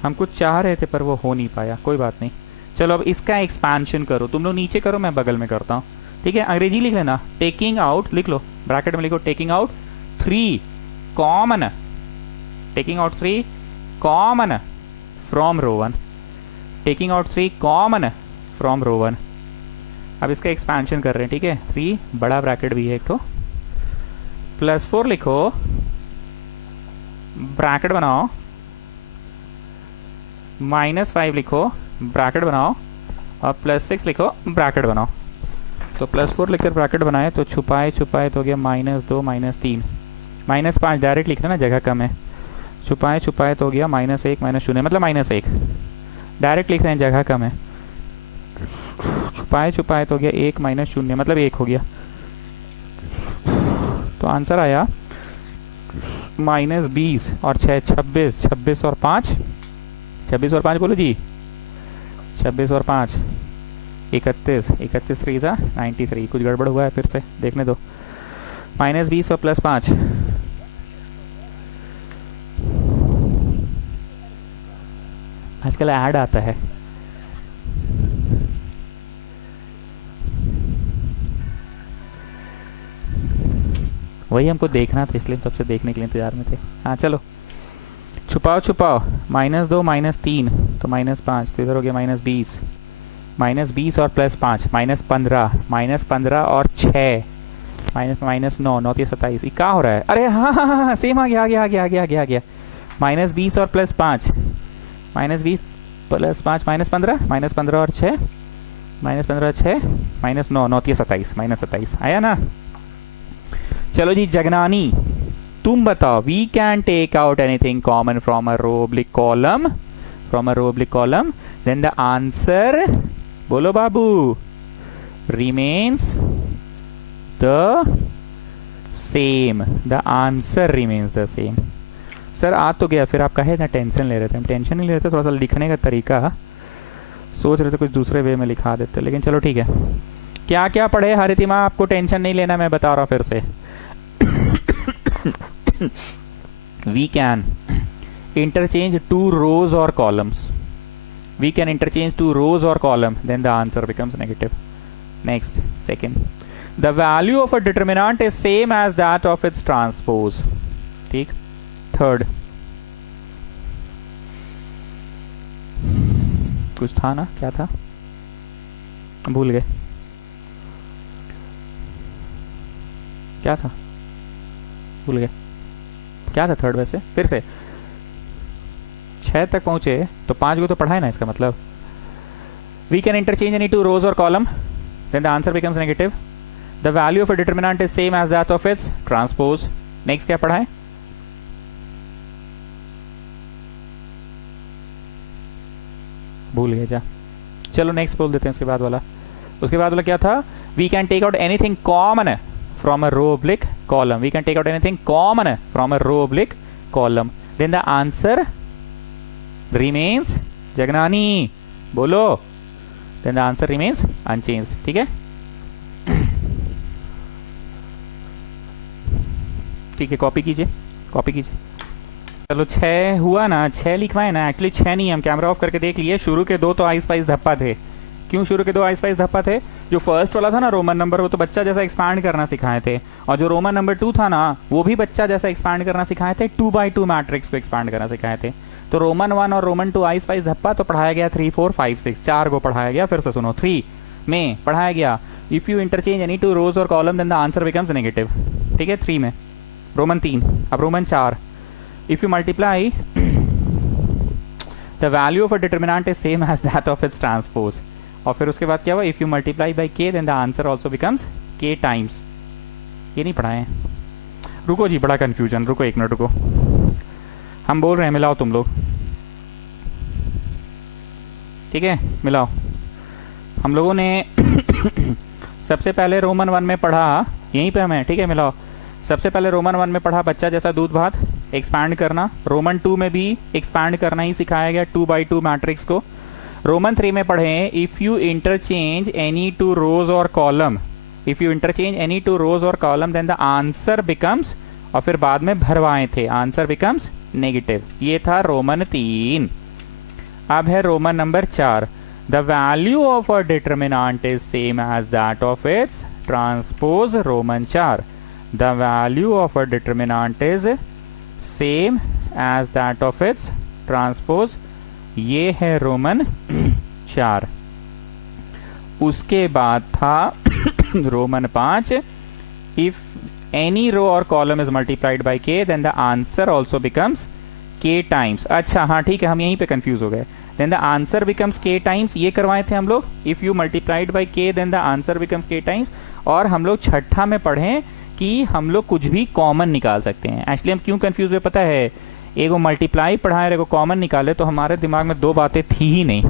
हम कुछ चाह रहे थे पर वो हो नहीं पाया, कोई बात नहीं। चलो अब इसका एक्सपेंशन करो, तुम लोग नीचे करो, मैं बगल में करता हूँ। ठीक है, अंग्रेजी लिख लेना, टेकिंग आउट लिख लो, ब्रैकेट में लिखो taking out 3 common, taking out 3 common from row 1, taking out 3 common from row 1। अब इसका एक्सपेंशन कर रहे हैं। ठीक है, 3 बड़ा ब्रैकेट भी है एक तो, +4 लिखो, ब्रैकेट बनाओ, -5 लिखो, ब्रैकेट बनाओ, और +6 लिखो, ब्रैकेट बनाओ। तो +4 लिखकर ब्रैकेट बनाए तो छुपाए छुपाए तो हो गया -2 -3, -5 डायरेक्ट लिखना ना, जगह कम है। छुपाए छुपाए तो हो गया -1 -0, मतलब -1 डायरेक्ट लिख रहे हैं, जगह कम है। छुपाए छुपाए तो हो गया 1 -0, मतलब 1 हो गया। तो आंसर आया -20 और 6 26, 26 और 5, 26 और 5 बोलो जी, 26 और 5 31, 31 3 था 93। कुछ गड़बड़ हुआ है, फिर से देखने दो। -20 और +5, आजकल ऐड आता है। वही हमको देखना था, इसलिए तब से देखने के लिए इंतजार में थे। हाँ चलो, छुपाओ छुपाओ, -2 -3 तो -5, तो इधर हो गया -20, -20 और +5 -15, -15 और 6 -9, 9 3 27। क्या हो रहा है? अरे हाँ हाँ हाँ, सेम आ गया आ गया आ गया आ गया आ गया। -20 और +5, -20 +5 -15, -15 और 6, -15 और 6, -9, 9 3 27, -27 आया ना। चलो जी जगनानी, तुम बताओ, we can take out anything common from a row oblique column, from a row oblique column, then the answer, बोलो बाबू, remains the same, the answer remains the same. Sir आ तो गया, फिर आप कहे ना टेंशन ले रहे थे। हम टेंशन नहीं ले रहे थे, थोड़ा सा लिखने का तरीका सोच रहे थे कुछ दूसरे वे में लिखा देते, लेकिन चलो ठीक है। क्या क्या पढ़े हरितिमा, आपको टेंशन नहीं लेना, मैं बता रहा हूँ फिर से। We can interchange 2 rows or columns. We can interchange 2 rows or column, then the answer becomes negative. Next, second, the value of a determinant is same as that of its transpose. ठीक। Third, कुछ था ना, क्या था, भूल गए क्या था, भूल गए क्या था थर्ड। वैसे फिर से 6 तक पहुंचे तो 5 को तो पढ़ा है ना, इसका मतलब we can interchange any 2 rows और column, then the answer becomes negative. The value of a determinant is same as that of its transpose. Next क्या पढ़ा है, भूल गए जा, चलो नेक्स्ट बोल देते हैं। उसके बाद वाला क्या था, We can take out anything common from a row oblique column. We can take out anything common from a row oblique column. Then the answer remains, जगनानी बोलो, then the answer remains unchanged. ठीक है, ठीक है, copy कीजिए, copy कीजिए। चलो 6 हुआ ना, 6 लिखवाए ना, एक्चुअली 6 नहीं, हम कैमरा ऑफ करके देख लिए। शुरू के 2 तो आइस पाइस धप्पा थे। क्यों शुरू के 2 आइस पाइस धप्पा थे? जो फर्स्ट वाला था ना रोमन नंबर, वो तो बच्चा जैसा एक्सपांड करना सिखाए थे, और जो रोमन नंबर 2 था ना, वो भी बच्चा जैसा एक्सपांड करना सिखाए थे, 2x2 मैट्रिक्स को एक्सपांड करना सिखाए थे। तो रोमन 1 और रोमन 2 आइस पाइस धप्पा तो पढ़ाया गया 3 4 5 6, 4 को पढ़ाया गया। फिर से सुनो, 3 में पढ़ाया गया if you interchange any 2 rows और column then the answer becomes negative. ठीक है, 3 में। रोमन 3, अब Roman 4, if you multiply the value of a determinant is same as that of its transpose. और फिर उसके बाद क्या हुआ? If you multiply by k then the answer also becomes k times. ये नहीं पढ़ाए? रुको जी, बड़ा कंफ्यूजन, रुको 1 मिनट रुको, हम बोल रहे हैं, मिलाओ तुम लोग। ठीक है, मिलाओ। हम लोगों ने सबसे पहले रोमन 1 में पढ़ा, यहीं पे हमें, ठीक है, मिलाओ। सबसे पहले रोमन 1 में पढ़ा बच्चा जैसा दूध भात, एक्सपैंड करना। रोमन 2 में भी एक्सपैंड करना ही सिखाया गया, 2x2 मैट्रिक्स को। रोमन 3 में पढ़े if you interchange any 2 rows और column, if you interchange any 2 rows और column then the answer becomes, और फिर बाद में भरवाए थे, आंसर बिकम्स नेगेटिव। ये था रोमन 3। अब है Roman number 4, the value of a determinant is same as that of its transpose. Roman 4, the value of a determinant is same as that of its transpose। ये है Roman 4। उसके बाद था Roman 5, if any row or column is multiplied by k then the answer also becomes k times। अच्छा, हाँ ठीक है, हम यहीं पे कंफ्यूज हो गए। then the answer becomes k times, ये करवाए थे हम लोग, if you multiplied by k then the answer becomes k times। और हम लोग छठा में पढ़े कि हम लोग कुछ भी कॉमन निकाल सकते हैं। एक्चुअली हम क्यों कंफ्यूज हुए पता है? एक वो मल्टीप्लाई पढ़ाए, एक वो कॉमन निकाले, तो हमारे दिमाग में 2 बातें थी ही नहीं।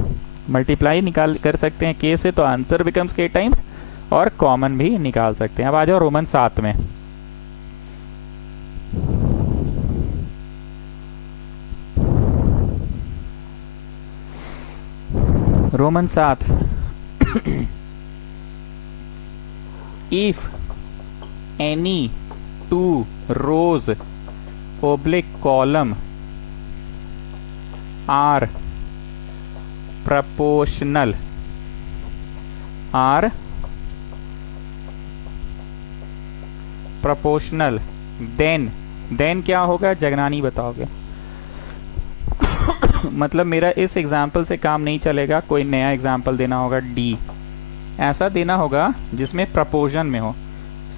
मल्टीप्लाई निकाल कर सकते हैं के से तो आंसर बिकम्स के टाइम्स, और कॉमन भी निकाल सकते हैं। अब आ जाओ रोमन 7 में। Roman 7 if any 2 rows oblique column are proportional then क्या होगा? जगनानी बताओगे। मतलब मेरा इस एग्जाम्पल से काम नहीं चलेगा, कोई नया एग्जाम्पल देना होगा। डी ऐसा देना होगा जिसमें प्रपोर्शन में हो।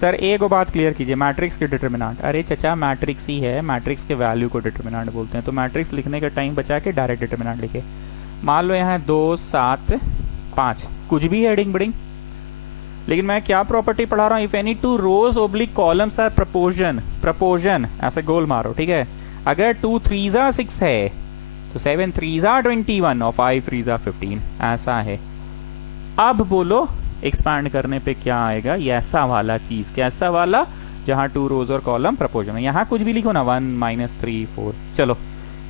सर एक बात क्लियर कीजिए, मैट्रिक्स के डिटरमिनेंट, अरे चचा मैट्रिक्स ही है, मैट्रिक्स के वैल्यू को डिटरमिनेंट बोलते हैं। तो मैट्रिक्स लिखने का टाइम बचा के डायरेक्ट डिटरमिनेंट लिखे। मान लो यहाँ 2 7 5, कुछ भी हेडिंग बिडिंग, लेकिन मैं क्या प्रॉपर्टी पढ़ा रहा हूँ? If any 2 rows oblique columns are proportion, ऐसे गोल मारो, ठीक है। अगर 2 3s 6 है तो 7 3s 21 और 5 3s 15, ऐसा है। अब बोलो एक्सपैंड करने पे क्या आएगा? ये ऐसा वाला चीज, कैसा वाला? जहां 2 रोज और कॉलम प्रपोर्शन में। यहां कुछ भी लिखो ना, 1 -3 4। चलो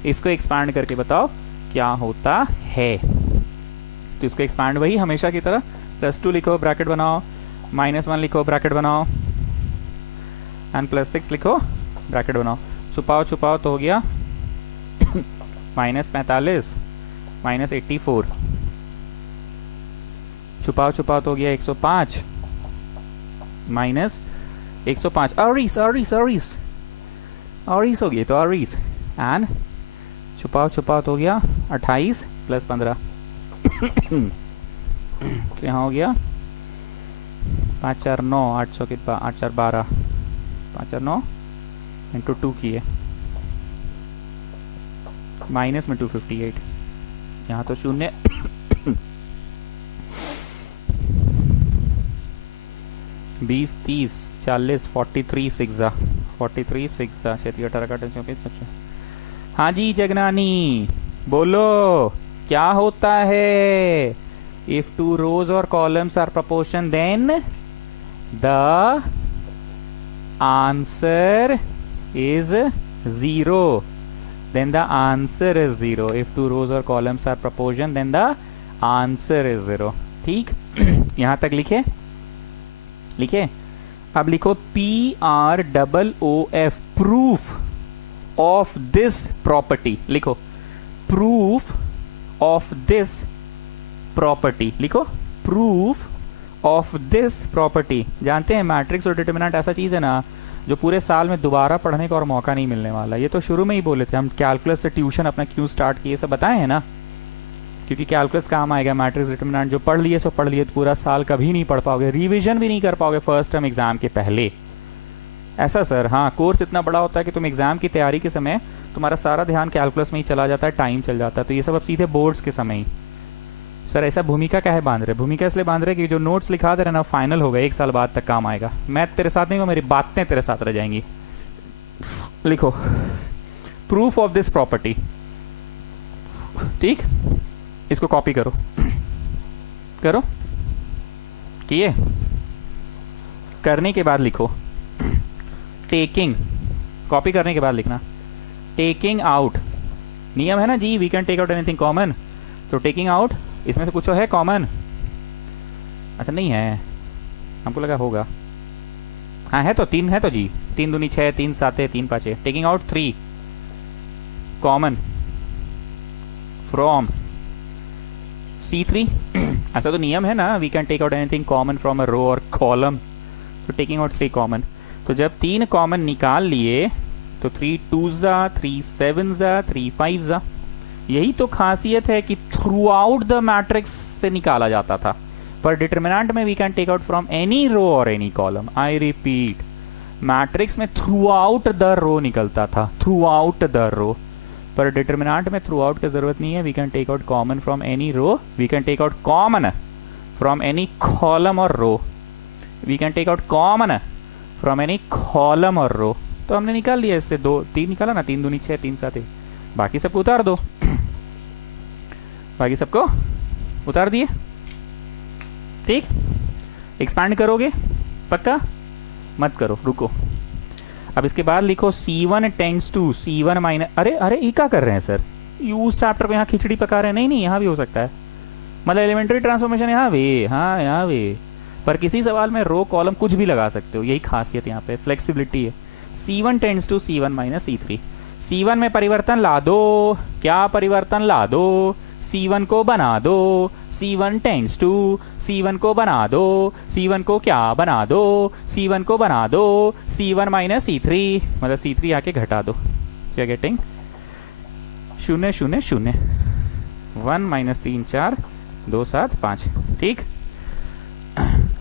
इसको एक्सपैंड करके बताओ क्या होता है। तो इसको एक्सपैंड वही हमेशा की तरह, +2 लिखो ब्रैकेट बनाओ, -1 लिखो ब्रैकेट बनाओ, एंड +6 लिखो ब्रैकेट बनाओ। छुपाओ छुपाओ तो हो गया -45 -84, छुपाओ छुपाओ तो हो गया 105 -105। अरीस हो गई तो अरीस, एंड छुपाओ छुपाओ तो हो गया 28 + 15 तो यहाँ हो गया 5 4 9 800 कितना 8 4 12 5 4 9 इंटू 2 किए, माइनस में 258, यहाँ तो 0 20 30 40 43 6 43 6 36 18 का 25। हाँ जी जगनानी बोलो क्या होता है? इफ 2 रोज और columns are proportion then the answer is 0, then the answer is 0. If two rows or columns are proportion, then the answer is 0. ठीक, यहां तक लिखे लिखे। अब लिखो PROOF, proof of this property. लिखो प्रूफ ऑफ दिस प्रॉपर्टी, लिखो proof of this property. जानते हैं मैट्रिक्स और डिटरमिनेंट ऐसा चीज है ना जो पूरे साल में दोबारा पढ़ने का और मौका नहीं मिलने वाला। ये तो शुरू में ही बोले थे हम, कैलकुलस से ट्यूशन अपना क्यों स्टार्ट किए, सब बताए हैं ना, क्योंकि कैलकुलस काम आएगा। मैट्रिक्स डिटरमिनेंट जो पढ़ लिए सो पढ़ लिए, तो पूरा साल कभी नहीं पढ़ पाओगे, रिवीजन भी नहीं कर पाओगे फर्स्ट टर्म एग्जाम के पहले। ऐसा सर, हाँ, कोर्स इतना बड़ा होता है कि तुम एग्जाम की तैयारी के समय तुम्हारा सारा ध्यान कैलकुलस में ही चला जाता है, टाइम चल जाता है। तो ये सब अब सीधे बोर्ड्स के समय ही। सर ऐसा भूमिका क्या है बांध रहे? भूमिका इसलिए बांध रहे कि जो नोट्स लिखा दे रहे ना फाइनल होगा, 1 साल बाद तक काम आएगा। मैं तेरे साथ नहीं हूँ, मेरी बातें तेरे साथ रह जाएंगी। लिखो प्रूफ ऑफ दिस प्रॉपर्टी, ठीक, इसको कॉपी करो, करो, किए? करने के बाद लिखो टेकिंग, कॉपी करने के बाद लिखना टेकिंग आउट। नियम है ना जी, we can take out anything common, तो टेकिंग आउट इसमें से कुछ है कॉमन? अच्छा नहीं है, हमको लगा होगा। हाँ है तो 3 है तो जी, 3 दूनी 6, 3 7 3 5 है। Taking out 3 common from C3 ऐसा तो नियम है ना, we can take out anything common from a row और कॉलम, तो टेकिंग आउट 3 कॉमन। तो जब 3 कॉमन निकाल लिए तो 3 2s 3 7s 3 5s। यही तो खासियत है कि थ्रू आउट द मैट्रिक्स से निकाला जाता था, पर डिटरमिनेंट में we can take out from any row और any column. I repeat, matrix में थ्रू आउट द रो निकलता था, थ्रू आउट द रो, पर डिटरमिनेंट में थ्रू आउट की जरूरत नहीं है। We can take out common from any row, we can take out common from any column और row, we can take out common from any column और row. तो हमने निकाल लिया इससे 2 3 निकाला ना, 3 दूनी 6 3 7, बाकी सबको उतार दो, बाकी सबको उतार दिए, ठीक। एक्सपैंड करोगे पक्का? मत करो, रुको। अब इसके बाद लिखो C1 tends to C1 minus, अरे ये क्या कर रहे हैं सर? उस चैप्टर को यहाँ खिचड़ी पका रहे हैं? नहीं यहाँ भी हो सकता है, मतलब एलिमेंट्री ट्रांसफॉर्मेशन यहाँ वे, हाँ यहाँ वे, पर किसी सवाल में रो कॉलम कुछ भी लगा सकते हो, यही खासियत यहाँ पे, फ्लेक्सिबिलिटी है। C1 tends to C1 minus C3, C1 में परिवर्तन ला दो, क्या परिवर्तन ला दो? C1 को बना दो, C1 टेंड्स टू C1 को बना दो, C1 को क्या बना दो? C1 को बना दो C1 माइनस C3, मतलब C3 आके घटा दो, क्या गेटिंग 0 0 0 1 माइनस 3 4 2 7 5, ठीक।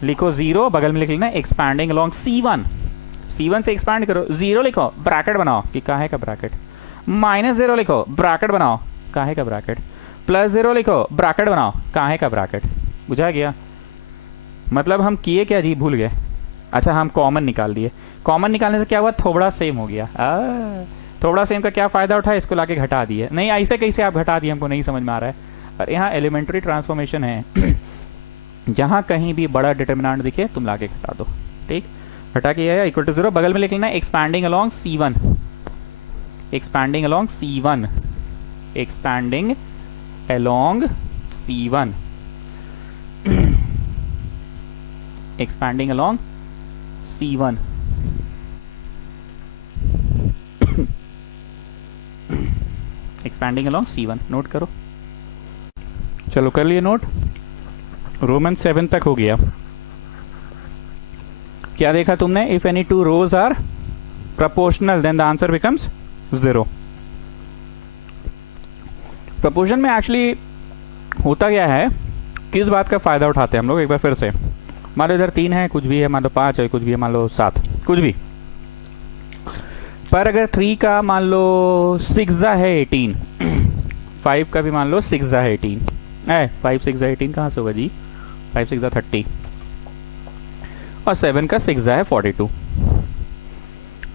लिखो 0, बगल में लिख लेना एक्सपैंडिंग अलोंग C1, C1 से एक्सपैंड करो, 0 लिखो, ब्रैकेट बनाओ कि काहे का ब्रैकेट, माइनस 0 लिखो, ब्रैकेट बनाओ, काहे का ब्रैकेट, प्लस 0 लिखो, ब्रैकेट बनाओ, काहे का ब्रैकेट। बुझा गया? मतलब हम किए क्या जी, भूल गए। अच्छा हम कॉमन निकाल लिए, कॉमन निकालने से क्या हुआ, थोड़ा सेम हो गया। थोड़ा सेम का क्या फायदा उठा, इसको लाके घटा दिए। नहीं ऐसे कैसे आप घटा दिए, हमको नहीं समझ में आ रहा है। पर यहाँ एलिमेंट्री ट्रांसफॉर्मेशन है जहां कहीं भी बड़ा डिटरमिनेंट दिखे तुम लाके घटा दो, ठीक। घटा के इक्वल टू 0, बगल में लिख लेना expanding along C1, expanding along C1, expanding along C1, expanding along C1, expanding along C1, note करो। चलो कर लिए नोट, रोमन 7 तक हो गया। क्या देखा तुमने? If any two rows are proportional then the answer becomes 0। Proportion में एक्चुअली होता क्या है, किस बात का फायदा उठाते हैं हम लोग, एक बार फिर से। मान लो इधर 3 है, कुछ भी है, मान लो 5 है, कुछ भी है, मान लो 7, कुछ भी। पर अगर 3 का मान लो 6 है 18, 5 का भी मान लो 6 है 18, 5 6 18 कहाँ से होगा जी, 5 6 30, और 7 का 6 है 42।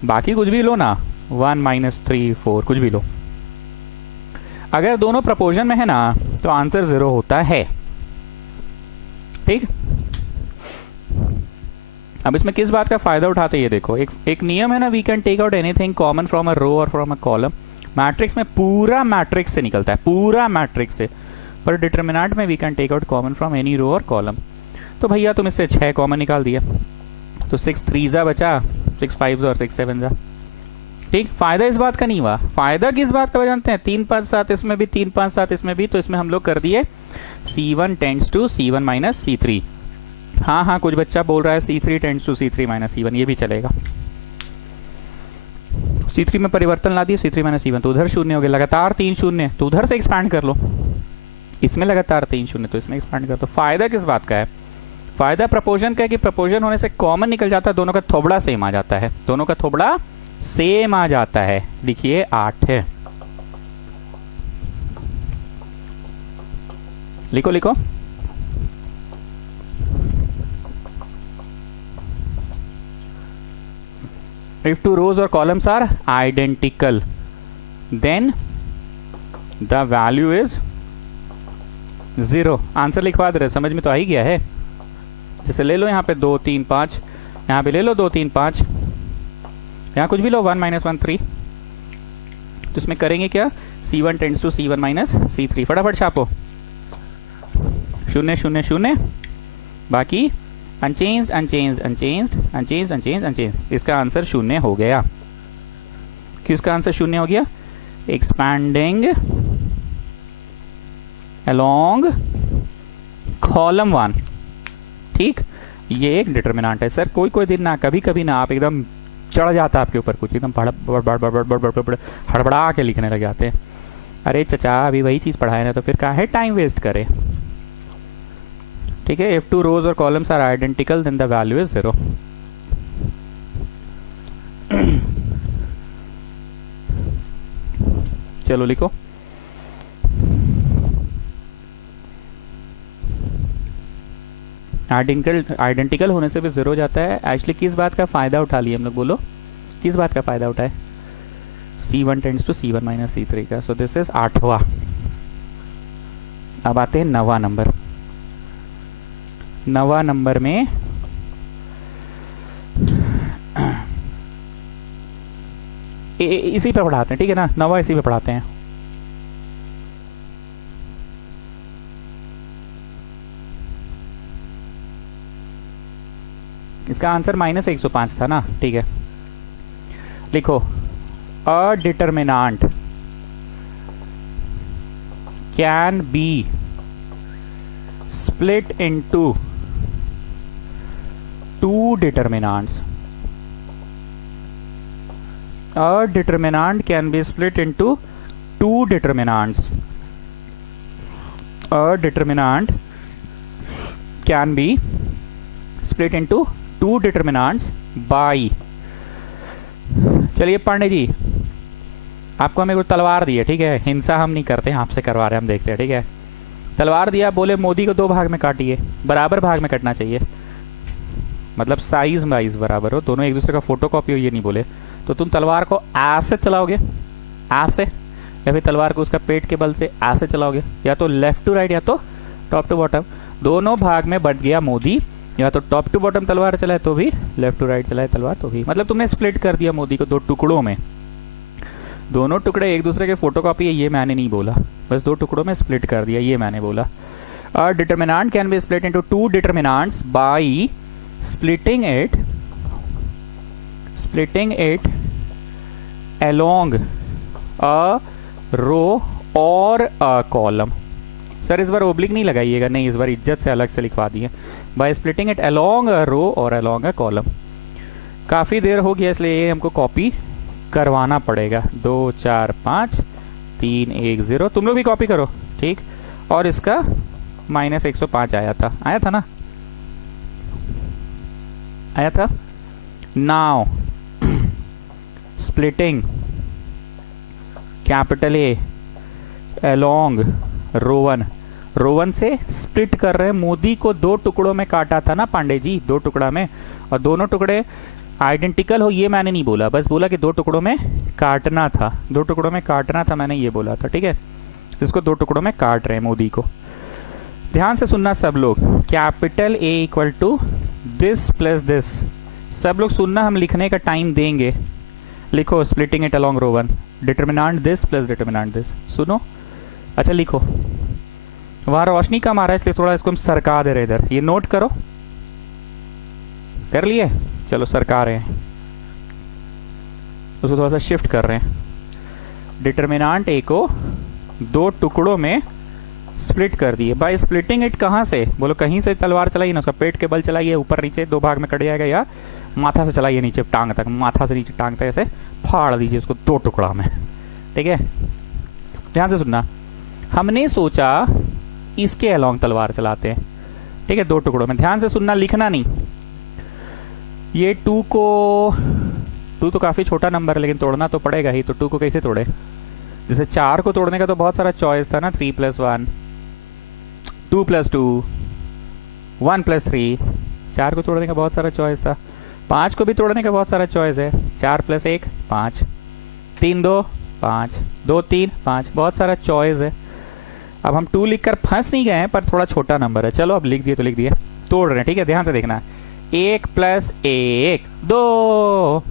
बाकी कुछ भी लो ना, 1 माइनस 3 4, कुछ भी लो। अगर दोनों प्रपोर्शन में है ना तो आंसर 0 होता है, ठीक। अब इसमें किस बात का फायदा उठाते हैं ये देखो, एक नियम है ना, we can take out anything common from a row और फ्रॉम अ कॉलम। मैट्रिक्स में पूरा मैट्रिक्स से निकलता है, पूरा मैट्रिक्स से, पर डिटरमिनेंट में we can take out common from any row और कॉलम। तो भैया तुम इससे 6 कॉमन निकाल दिया, तो 6 3 बचा, 6 5 और 6 7 जा। ठीक, फायदा इस बात का नहीं हुआ। फायदा किस बात का जानते हैं, 3 5 7 इसमें भी, 3 5 7 इसमें भी, तो इसमें हम लोग कर दिए C1 tends to C1 minus C3। हाँ हाँ, कुछ बच्चा बोल रहा है C3 tends to C3 minus C1, ये भी चलेगा। C3 में परिवर्तन ला दिए, C3 माइनस C1, तो उधर शून्य हो गया, लगातार 3 शून्य, तो उधर से एक्सपैंड कर लो। इसमें लगातार 3 शून्य, तो इसमें एक्सपैंड कर दो। फायदा किस बात का है, फायदा प्रपोजन का है कि प्रपोजन होने से कॉमन निकल जाता है, दोनों का थोबड़ा सेम आ जाता है, दोनों का थोबड़ा सेम आ जाता है। लिखिए 8 है, लिखो लिखो। If two rows or columns are identical, then the value is 0। Answer लिखवा दे रहे, समझ में तो आ ही गया है। जैसे ले लो यहाँ पे 2 3 5, यहाँ पे ले लो 2 3 5, यहाँ कुछ भी लो 1 -1 3। तो इसमें करेंगे क्या, C1 tends to C1 minus C3, फटाफट छापो, 0 0 0, बाकी unchanged unchanged unchanged unchanged unchanged unchanged. इसका आंसर 0 हो गया। किसका आंसर 0 हो गया, एक्सपैंडिंग अलोंग कॉलम 1। ठीक, ये एक डिटरमिनेंट है। सर कोई कोई दिन ना, कभी कभी ना, आप एकदम चढ़ जाता है आपके ऊपर कुछ, एकदम हड़बड़ा के लिखने लग जाते हैं। अरे चचा अभी वही चीज पढ़ाए ना, तो फिर काहे टाइम वेस्ट करे। ठीक है, if two rows or columns are identical then the value is 0। चलो लिखो, आइडेंटिकल होने से भी 0 हो जाता है। एक्चुअली किस बात का फायदा उठा लिए हम लोग, बोलो किस बात का फायदा उठाए, C1 tends to C1 minus C3 का। सो दिस इज 8वां। अब आते हैं 9वां नंबर। 9वां नंबर में इसी पे पढ़ाते हैं, ठीक है ना, 9वां इसी पे पढ़ाते हैं। इसका आंसर -105 था ना, ठीक है। लिखो, a determinant can be split into two determinants। A determinant can be split into two determinants। A determinant can be split into two determinants by। चलिए पांडे जी, आपको हमें कोई तलवार दी है, ठीक है, हिंसा हम नहीं करते, आपसे करवा रहे हैं, हम देखते हैं, ठीक है। तलवार दिया, बोले मोदी को 2 भाग में काटिए, बराबर भाग में कटना चाहिए, मतलब साइज वाइज बराबर हो, दोनों एक दूसरे का फोटोकॉपी हो, ये नहीं बोले। तो तुम तलवार को ऐसे चलाओगे, ऐसे, या फिर तलवार को उसका पेट के बल से ऐसे चलाओगे, या तो लेफ्ट टू राइट या तो टॉप टू बॉटम। दोनों भाग में बट गया मोदी, या तो टॉप टू बॉटम तलवार चलाए तो भी, लेफ्ट टू राइट चलाए तलवार तो भी, मतलब तुमने स्प्लिट कर दिया मोदी को 2 टुकड़ों में। दोनों टुकड़े एक दूसरे के फोटोकॉपी है, ये मैंने नहीं बोला, बस 2 टुकड़ों में स्प्लिट कर दिया, ये मैंने बोला। A determinant can be split into 2 determinants by splitting it along a row और a column। सर इस बार ओब्लिक नहीं लगाइएगा, नहीं इस बार इज्जत से अलग से लिखवा दिए, by splitting it along a row और along a column। काफी देर हो गया इसलिए ये हमको कॉपी करवाना पड़ेगा। 2 4 5 3 1 0, तुम लोग भी कॉपी करो, ठीक। और इसका -105 आया था ना, आया था। Now splitting capital A along row one से स्प्लिट कर रहे हैं, मोदी को 2 टुकड़ों में काटा था ना पांडे जी, 2 टुकड़ा में, और दोनों टुकड़े आइडेंटिकल हो ये मैंने नहीं बोला, बस बोला कि 2 टुकड़ों में काटना था, 2 टुकड़ों में काटना था, मैंने ये बोला था, ठीक है। इसको 2 टुकड़ों में काट रहे हैं मोदी को। ध्यान से सुनना सब लोग, capital A equal to this plus this. सब लोग सुनना, हम लिखने का टाइम देंगे। लिखो splitting it along row one, determinant this plus determinant this. सुनो, अच्छा लिखो। वहां रोशनी कम आ रहा है इसलिए थोड़ा इसको हम सरका दे रहे इधर। ये नोट करो, कर लिए? चलो सरका रहे हैं, उसको थोड़ा सा शिफ्ट कर रहे हैं। डिटर्मिनेंट ए को दो टुकड़ों में स्प्लिट कर दिए। बाय स्प्लिटिंग इट कहां से? बोलो कहीं से तलवार चलाइए ना, उसका पेट के बल चलाइए, ऊपर नीचे दो भाग में कट जाएगा, या माथा से चलाइए नीचे टांग तक, माथा से नीचे टांग तक ऐसे फाड़ दीजिए उसको दो टुकड़ा में। ठीक है, ध्यान से सुनना। हमने सोचा इसके अलोंग तलवार चलाते हैं, ठीक है, दो टुकड़ों में। ध्यान से सुनना, लिखना नहीं। ये टू तो काफी छोटा नंबर है लेकिन तोड़ना तो पड़ेगा ही, तो टू को कैसे तोड़े? जैसे 4 को तोड़ने का तो बहुत सारा चॉइस था ना, 3 + 1, 2 + 2, 1 + 3। 4 को तोड़ने का बहुत सारा चॉइस था। 5 को भी तोड़ने का बहुत सारा चॉइस है। 4 + 1 5, 3 2 5, 2 3 5, बहुत सारा चॉइस है। अब हम 2 लिखकर फंस नहीं गए हैं, पर थोड़ा छोटा नंबर है। चलो अब लिख दिए तो लिख दिए, तोड़ रहे हैं। ठीक है, ध्यान से देखना। 1 + 1 2,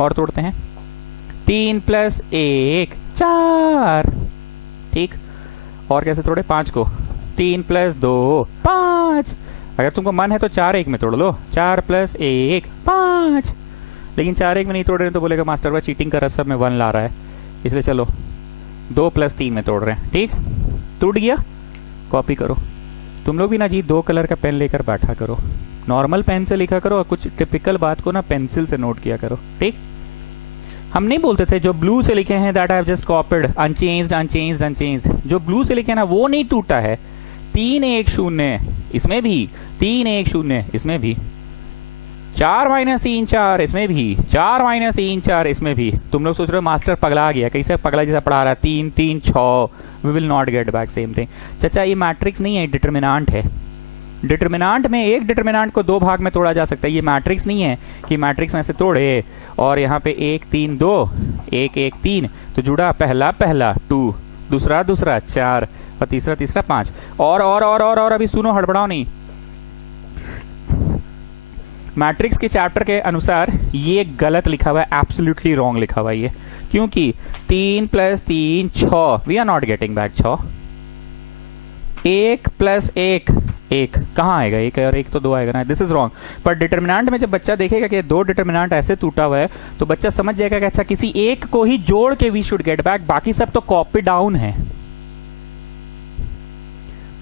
और तोड़ते हैं। 3 + 1 4, ठीक। और कैसे तोड़े? 5 को 3 + 2 5। अगर तुमको मन है तो 4 1 में तोड़ लो। 4 + 1 5, लेकिन 4 1 में नहीं तोड़ रहे तो बोलेगा मास्टर भाई चीटिंग कर रहा है, सब में 1 ला रहा है, इसलिए चलो 2 + 3 में तोड़ रहे हैं। ठीक, टूट गया। कॉपी करो। तुम लोग भी ना जी 2 कलर का पेन लेकर बैठा करो, नॉर्मल पेन से लिखा करो, और कुछ टिपिकल बात को ना पेंसिल से नोट किया करो। ठीक, हम नहीं बोलते थे जो ब्लू से लिखे हैं that I have just copied, unchanged unchanged unchanged. जो ब्लू से लिखे हैं ना वो नहीं टूटा है। 3 1 0 इसमें भी, 3 1 0 इसमें भी, 4 - 3 4 इसमें भी, 4 - 3 4 इसमें भी। तुम लोग सोच रहे हो मास्टर पगला गया, कैसे पगला जैसा पढ़ा रहा है? 3 3 6, we will not get back same thing. चाचा ये मैट्रिक्स नहीं है, डिटर्मिनेंट है। डिटर्मिनेंट में एक डिटर्मिनेंट को दो भाग में तोड़ा जा सकता है। ये मैट्रिक्स नहीं है कि मैट्रिक्स में से तोड़े और यहाँ पे 1 3 2 1 1 3 तो जुड़ा पहला पहला 2, दूसरा दूसरा 4 और तीसरा तीसरा 5। और अभी सुनो, हड़बड़ाओ नहीं। मैट्रिक्स के चैप्टर के अनुसार ये गलत लिखा हुआ है, एब्सोल्युटली रॉन्ग लिखा हुआ है ये, क्योंकि 3 + 3 6, we are not getting back 6। 1 + 1 1 कहाँ आएगा? 1 और 1 तो 2 आएगा ना, दिस इज रॉन्ग। पर डिटर्मिनेंट में जब बच्चा देखेगा कि 2 डिटर्मिनेंट ऐसे टूटा हुआ है तो बच्चा समझ जाएगा कि अच्छा किसी एक को ही जोड़ के वी शुड गेट बैक, बाकी सब तो कॉपी डाउन है।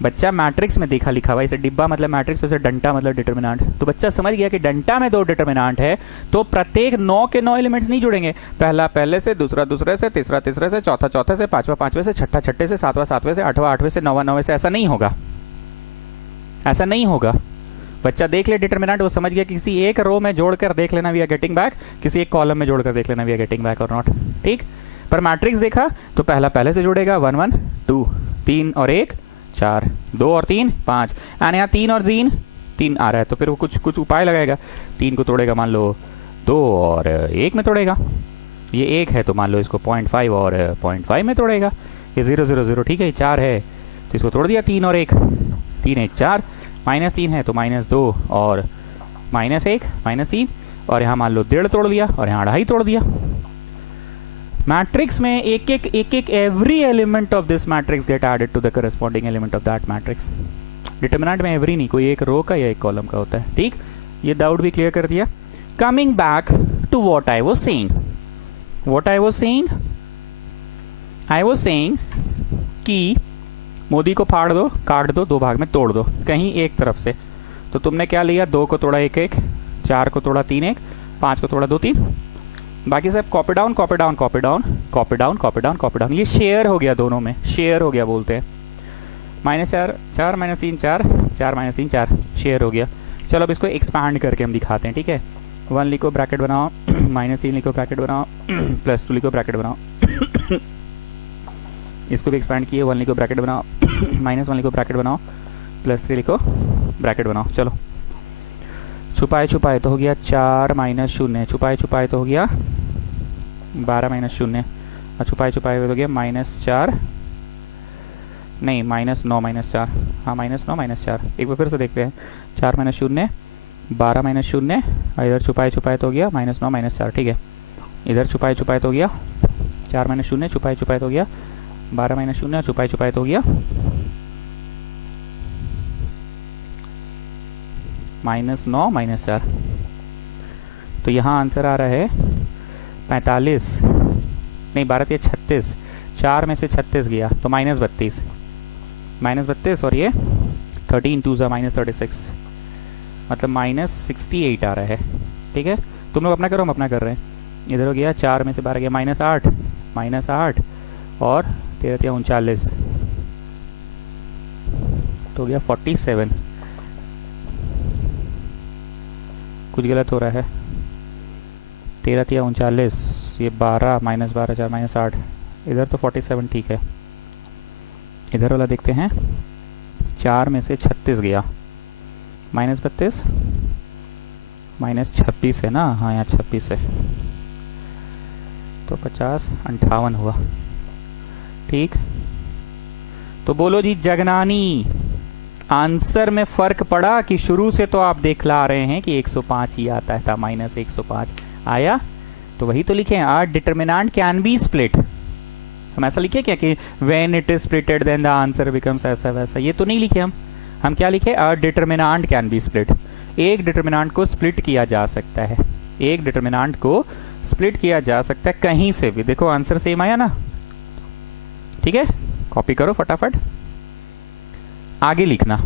बच्चा मैट्रिक्स में देखा लिखा हुआ, इसे डिब्बा मतलब मैट्रिक्स, वैसे डंटा मतलब डिटर्मिनेंट, तो बच्चा समझ गया कि डंटा में 2 डिटर्मिनेंट है तो प्रत्येक 9 के 9 एलिमेंट्स नहीं जुड़ेंगे। पहला पहले से, दूसरा दूसरे से, तीसरा तीसरे से, चौथा चौथे से, पांचवा पांचवे से, छठा छठे से, सातवां सातवें से, आठवां आठवें से, नौवां नौवें से। ऐसा नहीं होगा, ऐसा नहीं होगा। बच्चा देख ले डिटर्मिनेंट, वो समझ गया किसी एक रो में जोड़कर देख लेना वी आर गेटिंग बैक, किसी एक कॉलम में जोड़कर देख लेना वी आर गेटिंग बैक और नॉट। ठीक, पर मैट्रिक्स देखा तो पहला पहले से जुड़ेगा 1 1 2, 3 और 1 4, 2 और 3 5, एंड यहाँ 3 और 3 3 आ रहा है तो फिर वो कुछ उपाय लगाएगा। 3 को तोड़ेगा मान लो 2 और 1 में तोड़ेगा। ये 1 है तो मान लो इसको 0.5 और 0.5 में तोड़ेगा। ये 0 0 0, ठीक है, ये 4 है तो इसको तोड़ दिया 3 और 1, 3 1 4, -3 है तो -2 और -1 -3, और यहाँ मान लो 1.5 तोड़ दिया और यहाँ 2.5 तोड़ दिया। मैट्रिक्स में एक एक every element of this matrix get added to the corresponding element of that matrix. Determinant में एवरी नहीं, कोई एक रो का या एक कॉलम का होता है। ठीक, ये डाउट भी क्लियर कर दिया। Coming back to what I was saying, what I was saying कि मोदी को फाड़ दो, काट दो, 2 भाग में तोड़ दो कहीं एक तरफ से। तो तुमने क्या लिया? 2 को तोड़ा 1 1, 4 को तोड़ा 3 1, 5 को तोड़ा 2 3, बाकी सब copy down copy down copy down copy down copy down copy down. ये शेयर हो गया, दोनों में शेयर हो गया बोलते हैं। -4 4 -3 4 4 -3 4 शेयर हो गया। चलो अब इसको एक्सपांड करके हम दिखाते हैं। ठीक है, 1 लिखो ब्रैकेट बनाओ, -3 लिखो ब्रैकेट बनाओ, +2 लिखो ब्रैकेट बनाओ, इसको भी एक्सपांड किए, 1 लिखो ब्रैकेट बनाओ, -1 लिखो ब्रैकेट बनाओ, +3 लिखो ब्रैकेट बनाओ। चलो छुपाए छुपाए तो हो गया 4 - 0, छुपाए छुपाए तो हो गया 12 - 0, और छुपाए छुपाए तो हो गया -4 नहीं, -9 -4, हाँ -9 -4, एक बार फिर से देखते हैं। 4 - 0 12 - 0, इधर छुपाए छुपाए तो हो गया -9 - 4, ठीक है। इधर छुपाए छुपाए तो हो गया 4 - 0, छुपाए छुपाए तो हो गया 12 - 0, छुपाए छुपाए तो हो गया -9 - 4। तो यहाँ आंसर आ रहा है 45, नहीं 12 × 36, 4 में से 36 गया तो -32, और ये 13 × 2 = -36, मतलब -68 आ रहा है, ठीक है। तुम लोग अपना करो, हम अपना कर रहे हैं। इधर हो गया 4 में से 12 गया -8, और 13 × 39 तो हो गया 47। कुछ गलत हो रहा है। 13 × 39, ये 12 -12 4 -8, इधर तो 47 ठीक है। इधर वाला देखते हैं। 4 में से 36 गया -32, -26 है ना, हाँ यहाँ 26 है, तो 50 58 हुआ, ठीक। तो बोलो जी जगनानी, आंसर में फर्क पड़ा कि शुरू से तो आप देखला रहे हैं कि 105 ही आता था, -105 आया, तो वही तो लिखे हैं, are determinant can be split. हम ऐसा लिखे क्या कि when it is splitted then the answer becomes ऐसा वैसा, ये तो नहीं लिखे हम क्या लिखे, are determinant can be split. एक डिटर्मिनेंट को स्प्लिट किया जा सकता है, एक डिटर्मिनेंट को स्प्लिट किया जा सकता है कहीं से भी। देखो आंसर सेम आया ना, ठीक है। कॉपी करो फटाफट, आगे लिखना,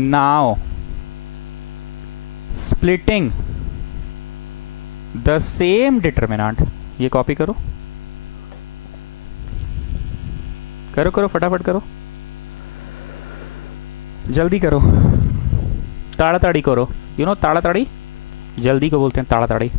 now splitting the same determinant, ये कॉपी करो, करो करो फटाफट करो, जल्दी करो, ताड़ाताड़ी करो, ताड़ाताड़ी, जल्दी को बोलते हैं ताड़ाताड़ी।